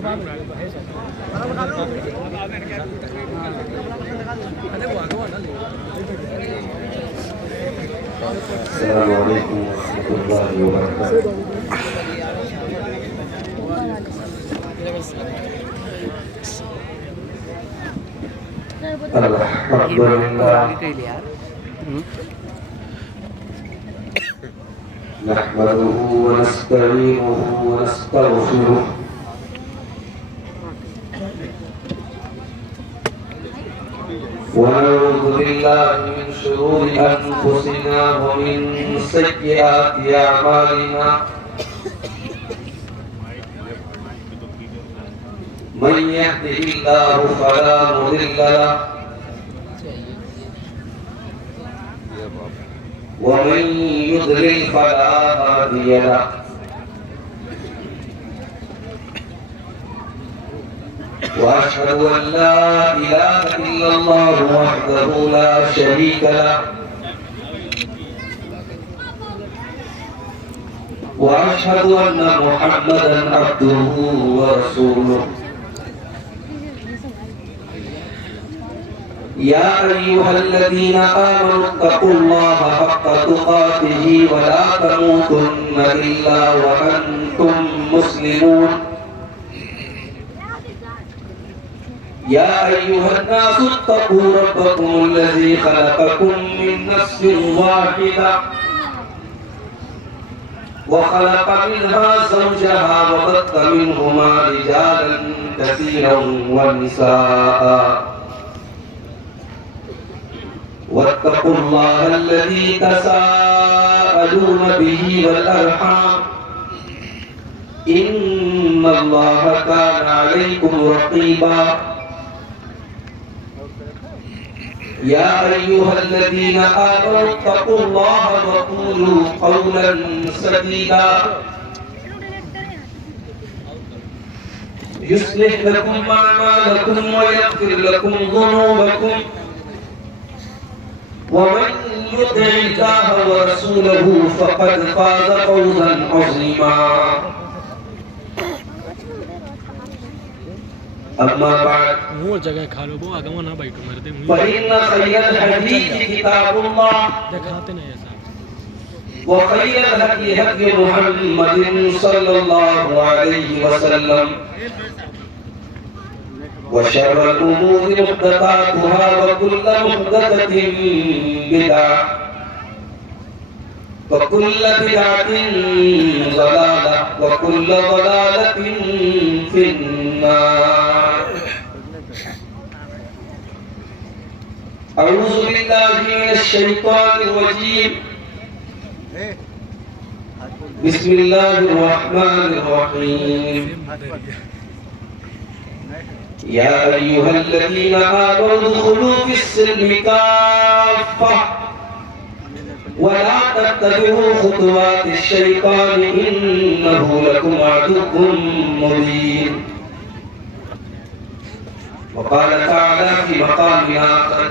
السلام عليكم ورحمة الله وبركاته. الحمد لله نحمده ونستعينه ونستغفره ونعوذ بالله من شرور أنفسنا ومن سيئات أعمالنا من يهده الله فلا مضل له ومن يضلل فلا هادي له وأشهد أن لا إله إلا الله وحده لا شريك له وأشهد أن محمدا عبده ورسوله يا أيها الذين آمنوا اتقوا الله حق تقاته ولا تموتن إلا وأنتم مسلمون يا أيها الناس اتقوا ربكم الذي خلقكم من نفس واحدة وخلق منها زوجها وبث منهما رجالا كثيرا ونساء واتقوا الله الذي تساءلون به والأرحام إن الله كان عليكم رقيبا يا أيها الذين آمنوا اتقوا الله وقولوا قولا سديدا يصلح لكم أعمالكم ويغفر لكم ذنوبكم ومن يطع الله ورسوله فقد فاز فوزا عظيما أما بعد فإن خير الحديث كتاب الله وخير الهدي هدي محمد صلى الله عليه وسلم وشر الأمور محدثاتها وكل محدثة بدعة وكل بدعة ضلالة وكل ضلالة في النار. أعوذ بالله من الشيطان الرجيم. بسم الله الرحمن الرحيم. يا أيها الذين آمنوا ادخلوا في السلم كافة ولا تتبعوا خطوات الشيطان إنه لكم عدو مبين. وقال تعالى في مقام آخر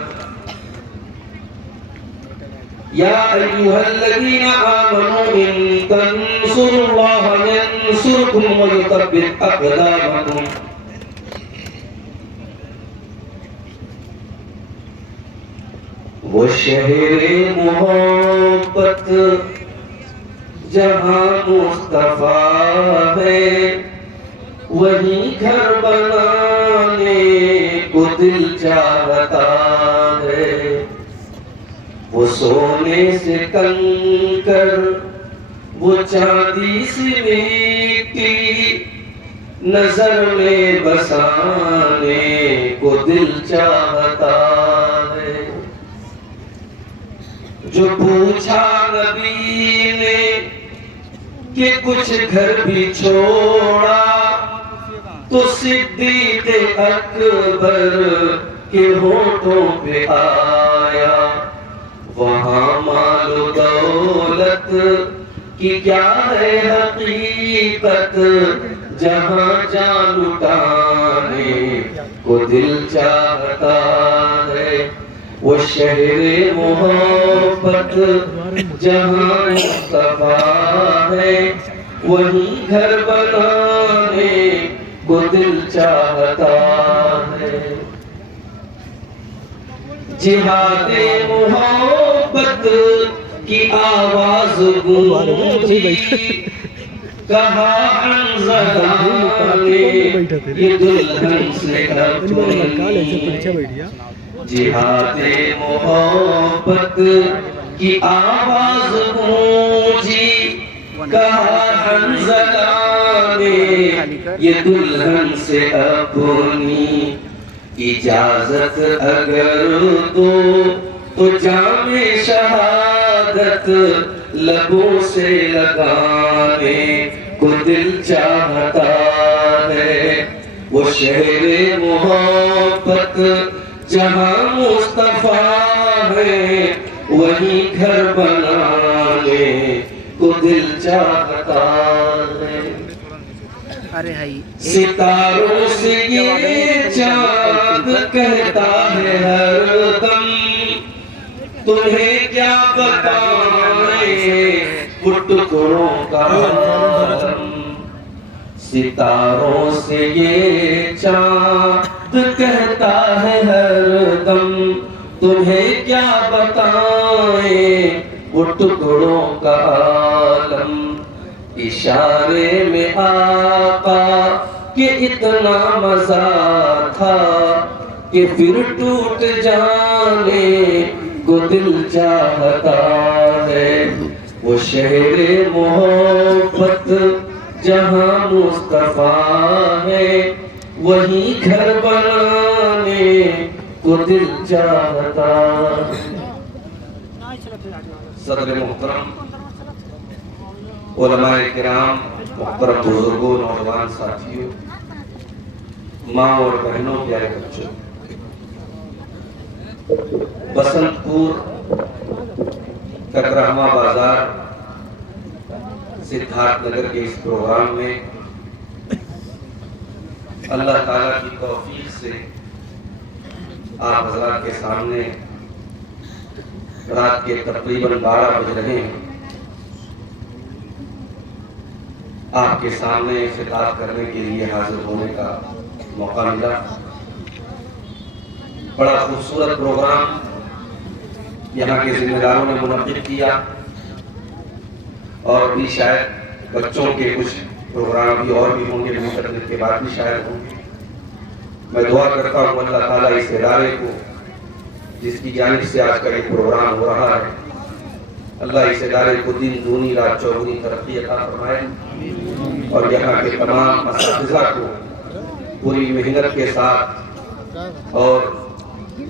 يا أيها الذين آمنوا إن تنصروا الله ينصركم ويثبت أقدامكم. وہ شہر محبت جہاں مصطفیٰ ہے وہیں گھر بنانے کو دل چاہتا ہے. وہ سونے سے کنکر وہ چاندی سے مٹی نظر میں بسانے کو دل چاہتا ہے. جو پوچھا نبی نے کہ کچھ گھر بھی چھوڑا تو صدیق اکبر کے ہونٹوں پہ آیا. وہاں مال و دولت کی کیا ہے حقیقت جہاں جان لٹانے کو دل چاہتا ہے. وہ شہر محبت جہاں مصطفیٰ ہے وہیں گھر بنانے کو دل چاہتا ہے، جہاد محبت کی آواز گونجی، کہا حنظلہ نے یہ دلہن سے اپنی، جہاد محبت کی آواز گونجی، کہا حنظلہ نے یہ دلہن سے اپنی، اجازت اگر دو تو جام شہادت لبوں سے لگانے کو دل چاہتا ہے، وہ شہر محبت جہاں مصطفیٰ ہے، وہیں گھر بنانے کو دل چاہتا ہے۔ ستاروں سے یہ چاند کہتا ہے ہر دم، تمہیں کیا بتائیں وہ ٹکڑوں کا عالم، ستاروں سے یہ چاند کہتا ہے ہر دم، تمہیں کیا بتائیں وہ ٹکڑوں کا عالم، اشارے میں آقا کہ اتنا مزہ تھا کہ پھر ٹوٹ جانے کو دل چاہتا ہے، وہ شہر محبت جہاں مصطفیٰ ہے، وہیں گھر بنانے کو دل چاہتا ہے۔ صدر محترم، علماء کرام، محترم بزرگوں، نوجوان ساتھیوں، ماں اور بہنوں، پیارے بچوں، بسنت پور ککرہما بازار سدھارتھ نگر کے اس پروگرام میں اللہ تعالیٰ کی توفیق سے آپ حضرات کے سامنے رات کے تقریباً 12 بج رہے ہیں، آپ کے سامنے خطاب کرنے کے لیے حاضر ہونے کا موقع ملا۔ بڑا خوبصورت پروگرام یہاں کے ذمہ داروں نے منعقد کیا، اور بھی شاید بچوں کے کچھ پروگرام بھی اور بھی ہوں گے، منعقد کے بعد بھی شاید ہوں گے۔ میں دعا کرتا ہوں اللہ تعالیٰ اس ادارے کو، جس کی جانب سے آج کا یہ پروگرام ہو رہا ہے، اللہ اس ادارے کو دن دونی رات چوگنی ترقی عطا فرمائے، اور یہاں کے تمام اساتذہ کو پوری محنت کے ساتھ اور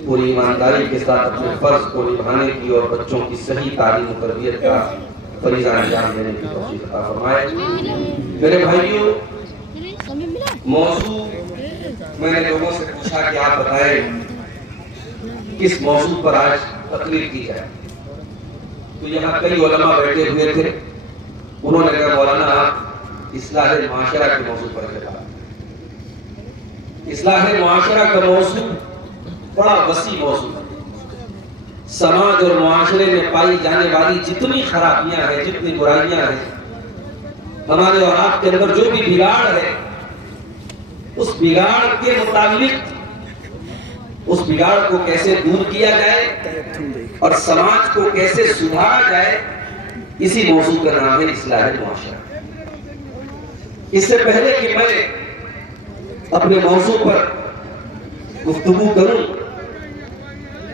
پوری ایمانداری کے ساتھ اپنے فرض کو نبھانے کی اور بچوں کی صحیح تعلیم و تربیت کا فریضہ انجام دینے کی توفیق عطا فرمائے۔ میرے بھائیوں، موضوع میں نے لوگوں سے پوچھا کہ آپ بتائیں کس موضوع پر آج تقریر کی جائے، تو یہاں کئی علماء بیٹھے ہوئے تھے، انہوں نے کہا مولانا آپ اصلاح معاشرہ کے موضوع پر خطاب۔ اصلاح معاشرہ کا موضوع بڑا وسیع موضوع ہے، سماج اور معاشرے میں پائی جانے والی جتنی خرابیاں ہیں، جتنی برائیاں ہیں، ہمارے اور آپ کے اندر جو بھی بگاڑ ہے، اس بگاڑ کے متعلق اس بگاڑ کو کیسے دور کیا جائے اور سماج کو کیسے سدھارا جائے، اسی موضوع کا نام ہے اصلاح معاشرہ۔ اس سے پہلے کہ میں اپنے موضوع پر گفتگو کروں،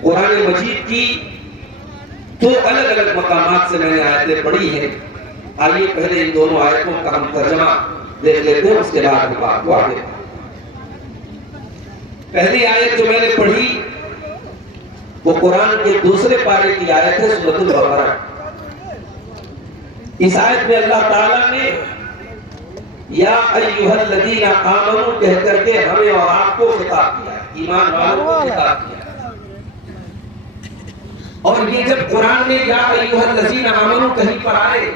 قرآن مجید کی دو الگ الگ مقامات سے میں نے آیتیں پڑھی ہیں، آئیے پہلے ان دونوں آیتوں کا ہم ترجمہ دیکھ لیتے ہیں، اس کے بعد ہم بات کو آگے۔ پہلی آیت جو میں نے پڑھی وہ قرآن کے دوسرے پارے کی آیت ہے، سورۃ البقرہ۔ اس آیت میں اللہ تعالیٰ نے یا ایھا الذین آمنوا کہہ کر کے ہمیں اور آپ کو خطاب کیا، ایمان والوں کو خطاب کیا، اور یہ جب قرآن میں یا ایھا الذین آمنوا کہیں پر آئے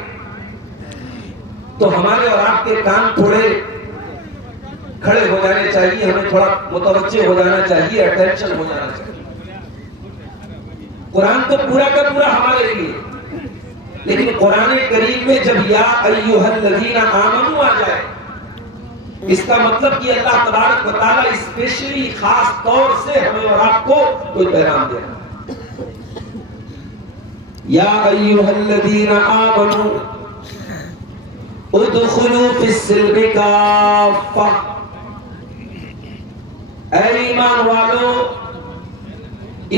تو ہمارے اور آپ کے کان تھوڑے کھڑے ہو جانے چاہیے، ہمیں تھوڑا متوجہ ہو جانا چاہیے، اٹینشن ہو جانا چاہیے۔ قرآن تو پورا کا پورا ہمارے لیے، لیکن قرآن کریم میں جب یا ایھا الذین آمنوا آ جائے اس کا مطلب کہ اللہ تبارک و تعالیٰ اسپیشلی خاص طور سے ہمیں اور آپ کو کوئی پیغام دے رہا ہے. یا ایھا الذین آمنوا ادخلوا فی السلم کافہ، اے ایمان والو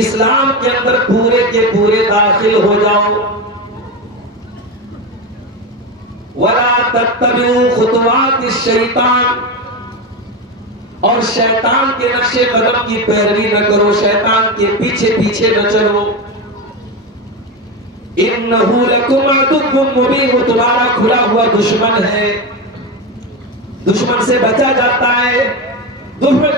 اسلام کے اندر پورے کے پورے داخل ہو جاؤ. وَلَا تَتَّبِعُوا خُطُوَاتِ الشَّيْطَانِ، اور شیطان کے نقش قدم کی پیروی نہ کرو، شیطان کے پیچھے پیچھے نہ چلو. اِنَّهُ لَكُمْ عَدُوٌّ مُّبِينٌ، وہ تمہارا کھلا ہوا دشمن ہے. دشمن سے بچا جاتا ہے،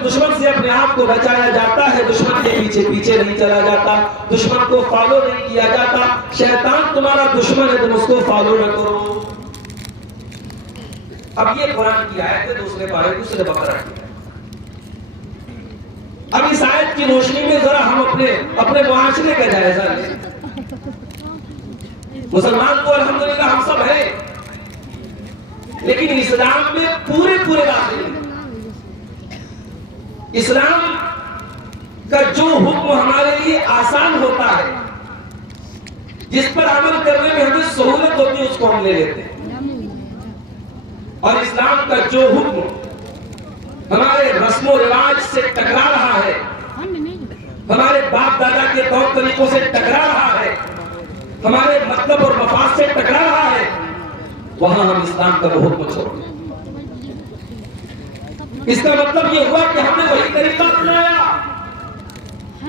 دشمن سے اپنے آپ کو بچایا جاتا ہے، دشمن کے پیچھے پیچھے نہیں چلا جاتا، دشمن کو فالو نہیں کیا جاتا. شیطان تمہارا دشمن ہے، تم اس کو فالو نہ کرو. اب یہ قرآن کی آیت ہے، دوسرے پارے دوسرے بقرہ کی. اب اس آیت کی روشنی میں ذرا ہم اپنے معاشرے کا جائزہ لیں. مسلمان تو الحمدللہ ہم سب ہیں، لیکن اسلام میں پورے داخل ہیں. اسلام کا جو حکم ہمارے لیے آسان ہوتا ہے، جس پر عمل کرنے میں ہمیں سہولت ہوتی ہے، اس کو ہم لے لیتے ہیں. اور اسلام کا جو حکم ہمارے رسم و رواج سے ٹکرا رہا ہے، ہمارے باپ دادا کے طور طریقوں سے ٹکرا رہا ہے، ہمارے مطلب اور مفاد سے ٹکرا رہا ہے، وہاں ہم اسلام کا وہ حکم چھوڑ دیں. اس کا مطلب یہ ہوا کہ ہم نے وہی طریقہ اپنایا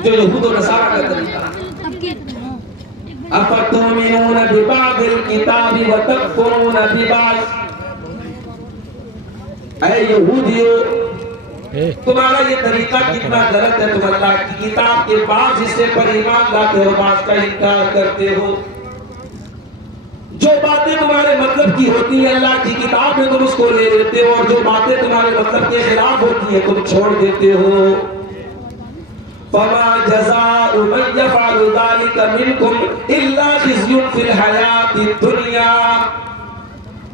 جو یہود و نصارہ کا طریقہ. افتؤمنون ببعض الکتاب وتکفرون ببعض، اے یہودیو تمہارا یہ طریقہ کتنا غلط ہے. تم اللہ کی کتاب کے بعض حصے پر ایمان لاتے ہو، بعض کا انکار کرتے ہو. جو باتیں تمہارے مطلب کی ہوتی ہیں اللہ کی کتاب میں تم اس کو لے لیتے ہو، اور جو باتیں تمہارے مطلب کے خلاف ہوتی ہیں تم چھوڑ دیتے ہو. فَمَا جَزَاءُ مَن يَفْعَلُ ذَلِكَ مِنكُمْ إِلَّا خِزْيٌ فِي الْحَيَاةِ الدُّنْيَا.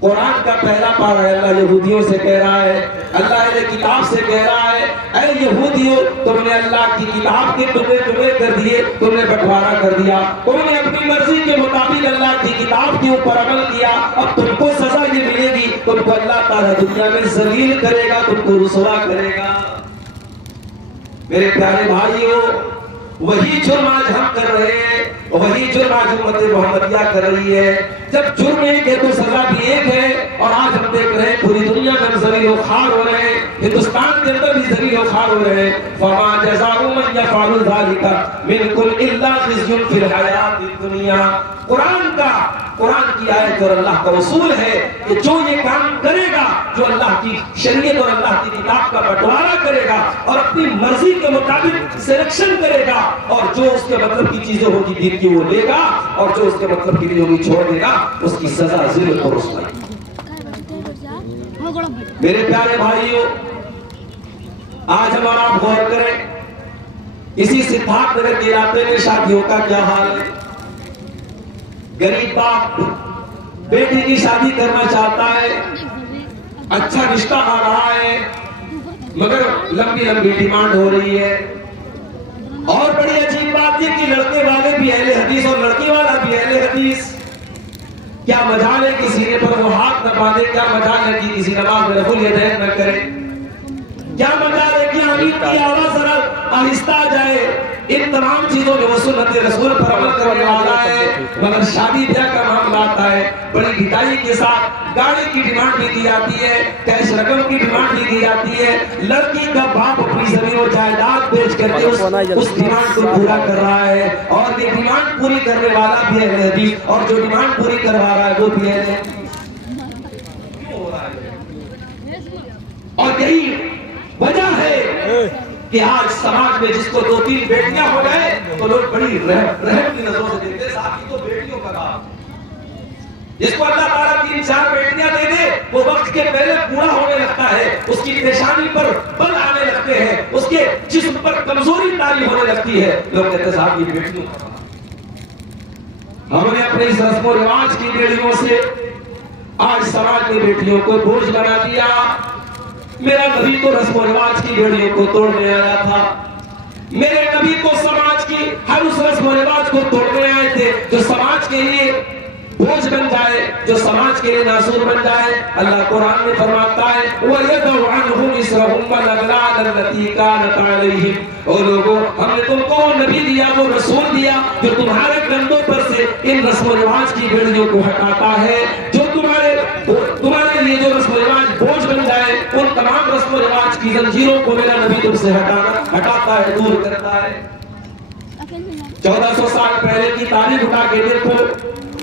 قرآن کا پہلا پارہ ہے، اللہ یہودیوں سے کہہ رہا ہے، اللہ اہل کتاب سے کہہ رہا ہے، اے یہودیوں تم نے اللہ کی کتاب کے ٹکڑے کر دیے، تم نے بٹوارا کر دیا، تم نے اپنی مرضی کے مطابق اللہ کی کتاب کے اوپر عمل کیا. اب تم کو سزا یہ ملے گی، تم کو اللہ تعالیٰ دنیا میں ذلیل کرے گا، تم کو رسوا کرے گا. میرے پیارے بھائیوں، وہی جرم آج ہم کر رہے ہیں، وہی جرم آج امت محمدیہ کر رہی ہے. جب جرم ایک ہے تو سزا بھی ایک ہے. اور آج ہم دیکھ رہے ہیں پوری دنیا میں ہم ذلیل و خوار ہو رہے ہیں، ہندوستان کے اندر بھی ذلیل و خوار ہو رہے ہیں. فما جزاء من يفعل ذلك منكم الا خزي في الحياة الدنيا. قرآن کی آیت اور اللہ کا اصول ہے کہ جو یہ کام کرے گا، جو اللہ کی شریعت اور اللہ کی کتاب کا بٹوارا کرے گا اور اپنی مرضی کے مطابق سلیکشن کرے گا، اور جو اس کے مطلب کی چیزیں ہوگی دین کی وہ لے گا، اور جو اس کے مطلب کی نہیں ہوگی چھوڑ دے گا، اس کی سزا ذلت اور رسوائی. میرے پیارے بھائیوں، آج ہم اور آپ غور کریں، اسی سدھارتھ نگر کے علاقے میں شادیوں کا کیا حال ہے. غریب باپ بیٹی کی شادی کرنا چاہتا ہے، اچھا رشتہ آ رہا ہے، مگر لمبی ڈیمانڈ ہو رہی ہے. اور بڑی عجیب بات یہ کہ لڑکے والے بھی اہل حدیث اور لڑکی والا بھی اہل حدیث. کیا مجال ہے کہ سینے پر وہ ہاتھ نہ باندھے؟ کیا مجال ہے کہ کسی نماز میں رفع الیدین نہ کرے؟ کیا مجال ہے کہ آمین کی آواز ذرا آہستہ آ جائے؟ ان تمام چیزوں میں وہ سنت رسول پر عمل کرنے والا ہے. مگر شادی بیاہ کا معاملہ آتا ہے، بڑی گھٹائی کے ساتھ گاڑی کی ڈیمانڈ بھی کی جاتی ہے، کیش رقم کی ڈیمانڈ بھی کی جاتی ہے. لڑکی کا باپ اپنی زمین و جائیداد بیچ کر کے اس ڈیمانڈ کو پورا کر رہا ہے. اور یہ ڈیمانڈ پوری کرنے والا بھی اہل حدیث، اور جو ڈیمانڈ پوری کروا رہا ہے وہ بھی اہل حدیث. اور یہی وجہ ہے کہ آج سماج میں جس کو 2-3 بیٹیاں ہو گئے تو لوگ بڑی رحم کی نظروں سے دیکھتے ہیں. صاحب تو بیٹیوں کا کام. جس کو اللہ تعالیٰ 3-4 بیٹیاں دے دے وہ وقت کے پہلے بوڑھا ہونے لگتا ہے، اس کی پیشانی پر بل آنے لگتے ہیں، اس کے جسم پر کمزوری طاری ہونے لگتی ہے. لوگ کہتے ہیں صاحب یہ بیٹیوں کا کام. ہم نے اپنے اس رسم و رواج کی بیڑیوں سے آج سماج میں بیٹیوں کو بوجھ بنا دیا. میرا نبی تو رسم و رواج کی بیڑیوں کو توڑنے آیا تھا. میرے نبی کو سماج کی ہر اس رسم و رواج کو توڑنے آئے تھے جو سماج کے لیے بوجھ بن جائے, جو سماج کے لیے ناسور بن جائے. اللہ قرآن میں فرماتا ہے وَيَدَوْ عَنْهُمْ إِسْرَهُمْ وَالْأَغْلَالَ الَّتِي كَانَتْ عَلَيْهِمْ. اور لوگوں, ہم نے تم کو نبی دیا, وہ رسول دیا جو تمہارے کندھوں پر سے ان رسم و رواج کی بیڑیوں کو ہٹاتا ہے, جو تمہارے لیے جو رسم و رواج بوجھ بن جائے, ان تمام رسم و رواج کی زنجیروں کو میرا نبی تم سے ہٹاتا ہے, دور کرتا ہے. 1400 سال پہلے کی تاریخ اٹھا کے دیکھو,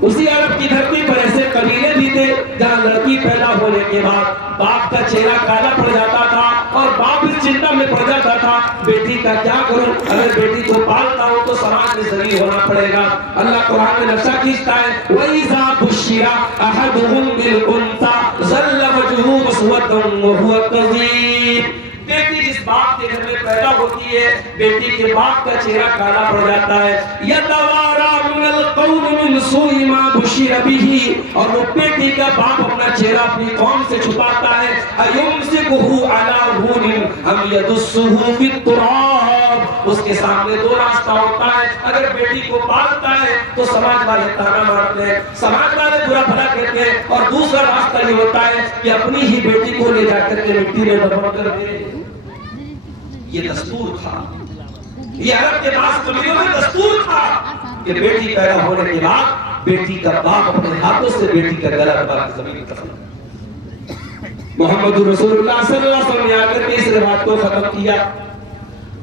اسی عرب کی دھرتی پر ایسے قبیلے بھی تھے جہاں لڑکی پیدا ہونے کے بعد باپ کا چہرہ کالا پڑ جاتا تھا اور باپ اس چنتا میں پڑ جاتا تھا, بیٹی کا کیا کروں, اگر بیٹی کو پالتا ہوں تو سماج میں ذلیل ہونا پڑے گا. اللہ قرآن میں نقشہ کھینچتا ہے وَإِذَا بُشِّرَ أَحَدُهُم بِالْأُنثَىٰ ظَلَّ وَجْهُهُ مُسْوَدًّا وَهُوَ كَظِيمٌ. بیٹی جس باپ کے گھر میں پیدا ہوتی ہے, بیٹی کے باپ کا چہرہ کالا پڑ جاتا ہے. يَتَوَارَىٰ مِنَ الْقَوْمِ مِنْ سُوءِ مَا بُشِّرَ بِهِ. اور وہ بیٹی کا باپ اپنا چہرہ اپنی قوم سے چھپاتا ہے. أَيُمْسِكُهُ عَلَىٰ هُونٍ أَمْ يَدُسُّهُ فِي التُّرَابِ. اس کے سامنے دو راستہ ہوتا ہے, اگر بیٹی کو پالتا ہے تو سماج والے تانا مارتے ہیں, سماج والے برا بھلا کہتے ہیں, اور دوسرا راستہ یہ ہوتا ہے کہ اپنی ہی بیٹی کو لے جا کر کے مٹی میں دفن کر دے. یہ دستور تھا, یہ عرب کے بعض قبیلوں میں دستور تھا کہ بیٹی پیدا ہونے کے بعد بیٹی کا باپ اپنے ہاتھوں سے بیٹی کا گلا دبا کے زمین پر دفن. محمد رسول اللہ صلی اللہ علیہ وسلم نے آ کر کے اس روایت کو ختم کیا.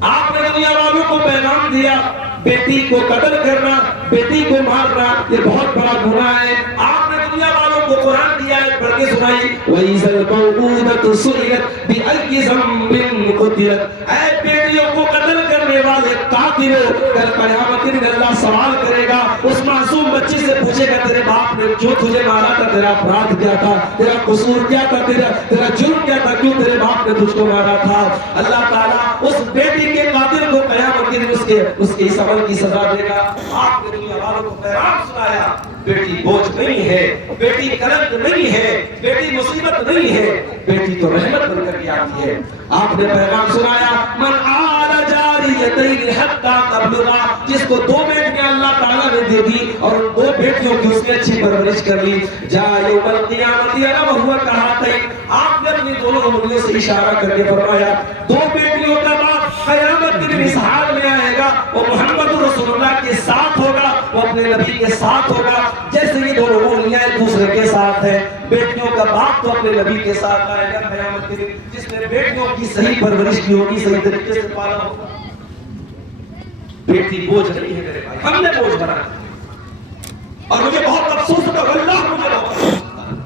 آپ نے دنیا والوں کو پیغام دیا بیٹی کو قتل کرنا, بیٹی کو مارنا یہ بہت بڑا گناہ ہے. آپ نے دنیا والوں کو قرآن دیا ہے, پڑھ کے سنائی وَإِذَا الْمَوْءُودَةُ سُئِلَتْ بِأَيِّ ذَنبٍ قُتِلَتْ. اے بیٹیوں کو قتل کرنے والے قاتلوں, کل قیامت کے دن اللہ سوال کرے گا, اس معصوم بچی سے پوچھے گا تیرے باپ نے جو تجھے مارا تھا تیرا اپرادھ کیا تھا, تیرا قصور کیا تھا, تیرا جرم کیا تھا, کیوں تیرے باپ نے تجھ کو مارا تھا. اللہ تعالیٰ اس بیٹی کے قاتل کو قیامت کے دن اس کے اس عمل کی سزا دے گا. آپ نے دنیا والوں کو پیغام سنایا بیٹی بوجھ نہیں ہے, بیٹی کلنک نہیں ہے, بیٹی مصیبت نہیں ہے, بیٹی تو رحمت بن کر کے آتی ہے. آپ نے پیغام سنایا من آل جاریتین حتی تبلغا, جس کو 2 بیٹیاں اللہ تعالیٰ نے دے دی اور ان 2 بیٹیوں کی اس نے اچھی پرورش کر لی, جا یوم القیامت یرا وہو کہاتین. آپ نے اپنی دونوں انگلیوں سے اشارہ کر کے فرمایا 2 بیٹیوں کا باپ قیامت کے دن اس حال میں آئے گا, وہ محمد رسول اللہ کے ساتھ ہوگا, وہ اپنے نبی کے ساتھ ہوگا, جیسے یہ دونوں انگلیاں ایک دوسرے کے ساتھ ہیں. بیٹیوں کا باپ تو اپنے نبی کے ساتھ آئے گا قیامت کے دن, جس نے بیٹیوں کی صحیح پرورش کی ہوگی, صحیح طریقے سے پالا ہوگا. بیٹی بوجھ نہیں ہے میرے بھائی, ہم نے بوجھ بنا. اور مجھے بہت افسوس ہوتا ہے, واللہ مجھے بہت افسوس ہوتا ہے.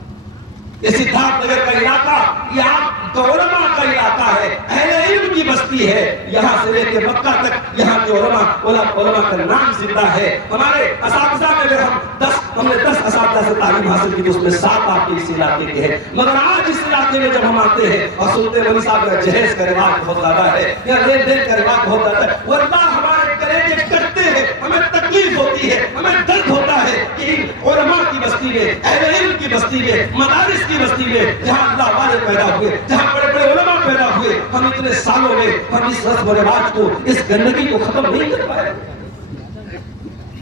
یہ سدھارتھ نگر کا علاقہ, یہ آپ کا علماء کا علاقہ ہے, اہل علم کی بستی ہے. یہاں سے لے کے مکہ تک یہاں کے علماء کا نام زندہ ہے. ہمارے اساتذہ میں اگر ہم نے 10 اساتذہ سے تعلیم حاصل کی تو اس میں 7 آپ کے اس علاقے کے ہیں. مگر آج اس علاقے میں جب ہم آتے ہیں اور سنتے ہیں ولی صاحب کا جہیز کا رواج بہت زیادہ ہے, یا لین دین کا رواج بہت زیادہ ہے, واللہ ہمارے کلیجے کٹتے ہیں, ہمیں تکلیف ہوتی ہے, ہمیں درد ہوتا ہے کہ علماء کی بستی میں, اہل علم کی بستی میں, مدارس کی بستی میں, جہاں اللہ والے پیدا ہوئے, جہاں بڑے بڑے علماء پیدا ہوئے, ہم اتنے سالوں میں ہم اس رسم و رواج کو, اس گندگی کو ختم نہیں کر پائے.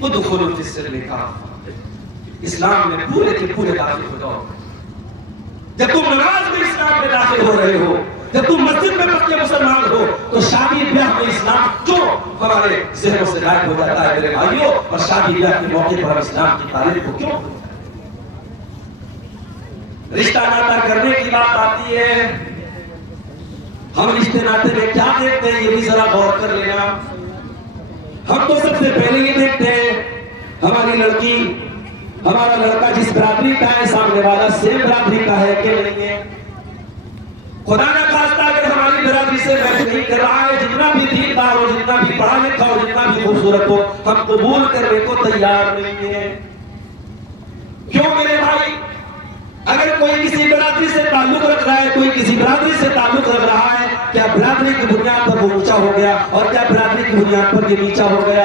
ادخلوا فی السلم کافہ, اسلام میں پورے کے پورے داخل ہو جاؤ. جب تم نماز میں اسلام میں داخل ہو رہے ہو, جب تم مسجد میں پکے مسلمان ہو, تو شادی بیاہ میں اسلام کیوں ہمارے ذہنوں سے غائب ہو جاتا ہے میرے بھائیوں. اور شادی بیاہ کے موقع پر ہم اسلام کی تعلیم کو کیوں, رشتہ ناطہ کرنے کی بات آتی ہے, ہم رشتے ناطے میں کیا دیکھتے ہیں یہ بھی ذرا غور کر لینا. ہم تو سب سے پہلے یہ دیکھتے ہیں ہماری لڑکی, ہمارا لڑکا جس برادری کا ہے, سامنے والا سیم برادری کا ہے کہ نہیں ہے. خدا نہ خواستہ اگر ہماری برادری سے میچ نہیں کر رہا ہے, جتنا بھی دیندار ہو, جتنا بھی پڑھا لکھا ہو, جتنا بھی خوبصورت ہو, ہم قبول کرنے کو تیار نہیں ہیں. کیوں میرے بھائی؟ اگر کوئی کسی برادری سے تعلق رکھ رہا ہے, کوئی کسی برادری سے تعلق رکھ رہا ہے, کیا برادری کی بنیاد پر وہ اونچا ہو گیا اور کیا برادری کی بنیاد پر یہ نیچا ہو گیا؟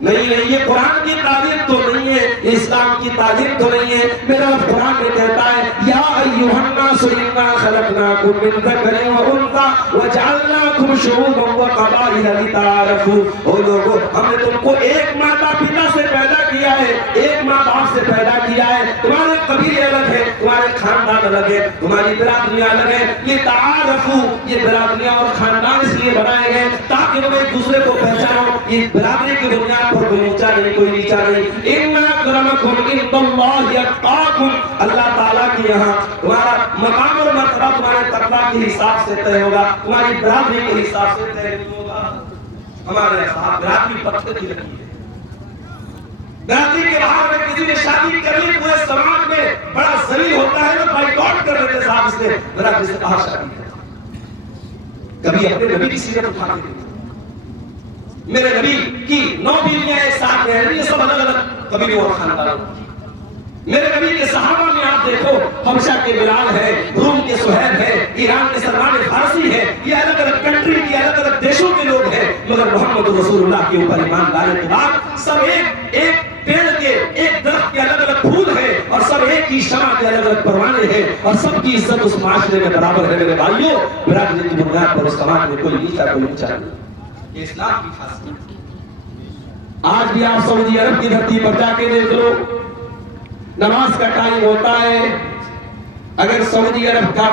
نہیں نہیں، یہ قرآن کی تعلیم تو نہیں ہے، اسلام کی تعلیم تو نہیں ہے۔ میرا قرآن میں کہتا ہے یا ایھا الناس انا خلقناکم من ذکر و انثی وجعلناکم شعوبا وقبائل لتعارفوا۔ او لوگو، ہم نے تم کو ایک ماتا پتا سے پیدا کیا ہے، ایک ماں باپ سے پیدا کیا ہے، تمہارے قبیلے الگ ہیں، تمہارے خاندان الگ ہیں، تمہاری برادریاں الگ ہیں، لتعارفوا، یہ برادریاں اور خاندان اس لیے بنائے گئے تاکہ تم ایک دوسرے کو پہچانو۔ یہ برادری کی بنیاد پر کوئی اونچا نہیں، کوئی نیچا نہیں۔ ان اکرمکم عند اللہ اتقاکم، اللہ تعالیٰ کے یہاں تمہارا مقام اور مرتبہ تمہارے تقویٰ کے حساب سے طے ہوگا، تمہاری برادری کے حساب سے طے نہیں ہوگا۔ ہمارے صاحب برادری پتھر کی لکیر ہے، برادری کے باہر میں کسی نے شادی کر لی، پورے سماج میں بڑا ذلیل ہوتا ہے، وہ بائیکاٹ کر دیتے صاحب اس نے برادری سے باہر شادی کر۔ کبھی اپنے نبی کی سیرت اٹھا کے دیکھو، میرے نبی کی 9 بیویاں ایک ساتھ رہ رہی ہیں، سب الگ الگ قبیلوں اور خاندانوں کی۔ میرے نبی کے صحابہ میں آپ دیکھو، حبشہ کے بلال ہے، روم کے سہیب ہے، ایران کے سلمان فارسی ہے، یہ الگ الگ کنٹری کے الگ الگ دیشوں کے لوگ ہیں، مگر محمد رسول اللہ کے اوپر ایمان لانے کے بعد سب ایک پیڑ کے، ایک درخت کے الگ الگ پھول ہیں، اور سب ایک ہی شمع کے الگ الگ پروانے ہیں، اور سب کی عزت اس معاشرے میں برابر ہے۔ میرے بھائیوں، برادری کی بنیاد پر اس سماج میں کوئی نیچا کوئی اونچا نہیں، یہ اسلام کی خاصیت ہے۔ آج بھی آپ سعودی عرب کی دھرتی پر جا کے دیکھ لو، نماز کا ٹائم ہوتا ہے، اگر سعودی عرب کا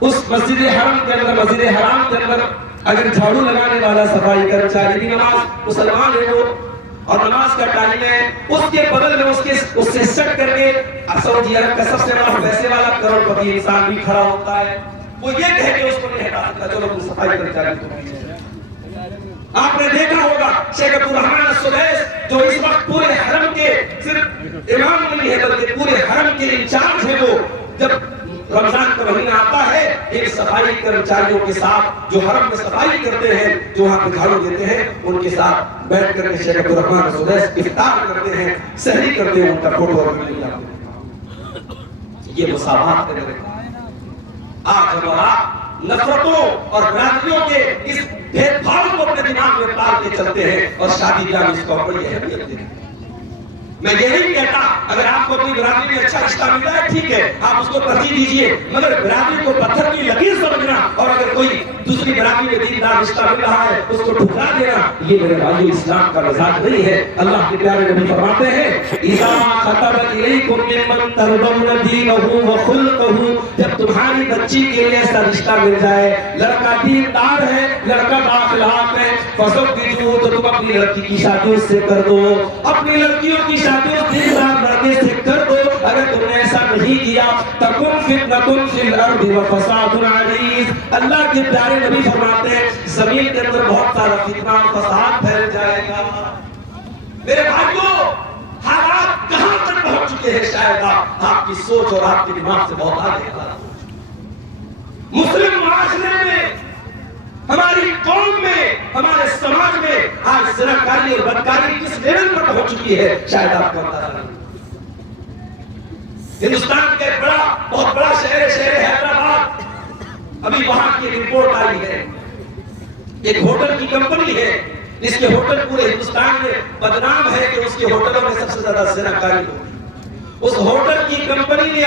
اس مسجد حرم کے اندر، مسجد حرام کے اندر اگر جھاڑو لگانے والا صفائی کرمچاری بھی نماز مسلمان ہے وہ، اور نماز کا ٹائم ہے، اس کے بغل میں اس سے سٹ کر کے سعودی عرب کا سب سے بڑا پیسے والا کروڑ پتی انسان بھی کھڑا ہوتا ہے، وہ یہ کہہ کے اس کو نہیں ہٹا سکتا چلو تم صفائی کرمچاری تو نہیں۔ آپ نے دیکھا ہوگا شیخ عبد الرحمن السدیس جو اس وقت پورے حرم کے صرف امام نہیں ہے بلکہ پورے حرم کے انچارج ہے، وہ جب رمضان کا مہینہ آتا ہے ایک صفائی کرمچاریوں کے ساتھ جو حرم میں صفائی کرتے ہیں، جو وہاں پہ جھاڑو دیتے ہیں، ان کے ساتھ بیٹھ کر کے شیخ عبد الرحمن السدیس افطار کرتے ہیں، سحری کرتے ہیں، ان کا فوٹو اور ویڈیو لاتے ہیں۔ یہ مساوات ہے میرے آج ہمارا نفرتوں اور برادریوں کے اس بھید بھاؤ کو اپنے دماغ میں پال کے چلتے ہیں، اور شادی بیاہ میں اس کو بڑی اہمیت دیتے ہیں۔ میں یہ نہیں کہتا اگر آپ کو اپنی برادری میں اچھا رشتہ مل رہا ہے ٹھیک ہے، آپ اس کو ترجیح دیجئے، مگر برادری کو پتھر کی لکیر سمجھنا اور اگر کوئی دوسری برادری میں دیندار رشتہ مل رہا ہے اس کو ٹھکرا دینا، یہ میرے بھائیو اسلام کا مزاج نہیں ہے۔ اللہ کے پیارے نبی فرماتے ہیں اذا خطب الیکم ممن ترضون دینہ وخلقہ، جب تمہاری بچی کے لیے ایسا رشتہ مل جائے، لڑکا دیندار ہے، لڑکا بااخلاق ہے، فزوجوہ، تو تم اپنی لڑکی کی شادی اس سے کر دو، اپنی لڑکیوں کی شادی اس دیندار لڑکے سے کر دو۔ اگر تم نے ایسا نہیں کیا تکن فتنۃ فی الارض وفساد عریض، اللہ کے پیارے نبی فرماتے ہیں زمین کے اندر بہت سارا فتنہ اور فساد پھیل جائے گا۔ میرے بھائیوں، حالات کہاں تک پہنچ چکے ہیں، شاید آپ کی سوچ اور آپ کے دماغ سے بہت آگے ہے۔ مسلم معاشرے میں، ہماری قوم میں، ہمارے سماج میں آج زناکاری اور بدکاری کس لیول پر پہنچ چکی ہے شاید آپ کو اندازہ نہیں۔ ہندوستان کا ایک بہت بڑا شہر حیدرآباد، ابھی وہاں کی ایک رپورٹ آئی ہے، ایک ہوٹل کی کمپنی ہے جس کے ہوٹل پورے ہندوستان میں بدنام ہے کہ اس کے ہوٹلوں میں سب سے زیادہ زناکاری ہوتی۔ اس ہوٹل کی کمپنی نے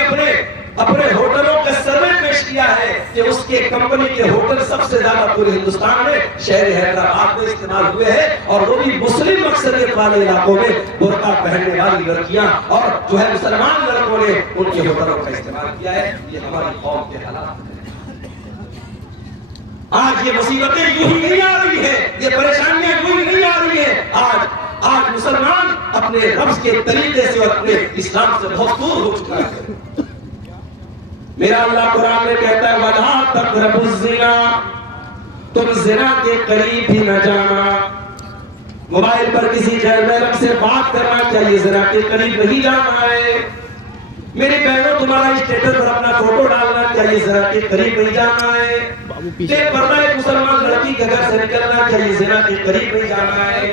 اپنے ہوٹلوں کا سروے پیش کیا ہے کہ اس کے کمپنی کے ہوٹل سب سے زیادہ پورے ہندوستان میں شہر حیدرآباد میں استعمال ہوئے ہیں، اور وہ بھی مسلم اکثریت والے علاقوں میں برقع پہننے والی لڑکیاں اور جو ہے مسلمان لڑکوں نے ان کے ہوٹلوں کا استعمال کیا ہے۔ یہ ہماری قوم کے حالات ہیں۔ آج یہ مصیبتیں یوں ہی نہیں آ رہی ہیں، یہ پریشانیاں یوں ہی نہیں آ رہی ہیں۔ آج مسلمان اپنے رب کے طریقے سے اور اپنے اسلام سے بہت دور ہو چکا ہے۔ میرا اللہ قرآن میں کہتا ہے وَلَا تَقْرَبُوا الزِّنَا، تم زنا کے قریب بھی نہ جانا۔ موبائل پر کسی غیر محرم سے بات کرنا چاہیے، زنا کے قریب نہیں جانا ہے۔ میری بہنوں، تمہارا اسٹیٹس پر اپنا فوٹو ڈالنا چاہیے، زنا کے قریب نہیں جانا ہے۔ بے پردہ ایک مسلمان لڑکی کے گھر سے نکلنا چاہیے، زنا کے قریب نہیں جانا ہے۔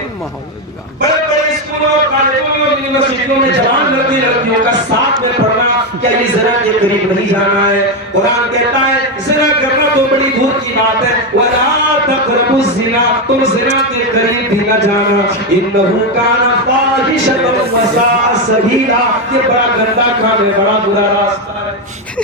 بڑے بڑے اسکولوں، کالجوں اور یونیورسٹیوں میں جوان لڑکیوں کا ساتھ میں پڑھنا، کیا یہ زنا کے قریب نہیں جانا ہے؟ قرآن کہتا ہے زنا کرنا تو بڑی دور کی بات ہے، وَلَا تقربوا الزنا، تم زنا کے قریب بھی نہ جانا، انہ کان فاحشۃ وساء سبیلا، یہ بڑا گندا کام ہے، بڑا برا راستہ ہے۔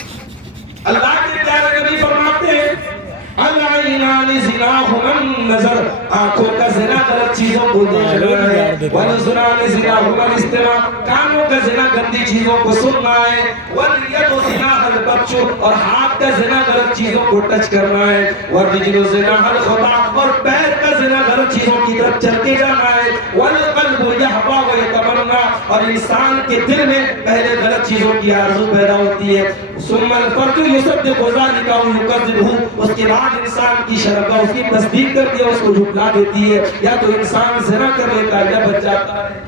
اللہ کے پیارے نبی فرماتے ہیں العینان زناہما النظر، آنکھوں کا زنا غلط چیزوں کو دیکھنا ہے، والأذنان زناہما الاستماع، کانوں کا زنا گندی چیزوں کو سننا ہے، والید زناہا البطش، اور ہاتھ کا زنا غلط چیزوں کو ٹچ کرنا ہے، والرجل زناہا الخطا، اور پیر کا زنا غلط چیزوں کی طرف چلتے جانا ہے، والقلب یہوی ویتمنی، اور انسان کے دل میں پہلے غلط چیزوں کی آرزو پیدا ہوتی ہے، ثم الفرج یصدق ذلک او یکذبہ، اس کے بعد انسان کی شرمگاہ اس کی تصدیق کرتی ہے، اس کو جھٹلا دیتی ہے، یا تو انسان زنا کر لیتا ہے یا بچ جاتا ہے۔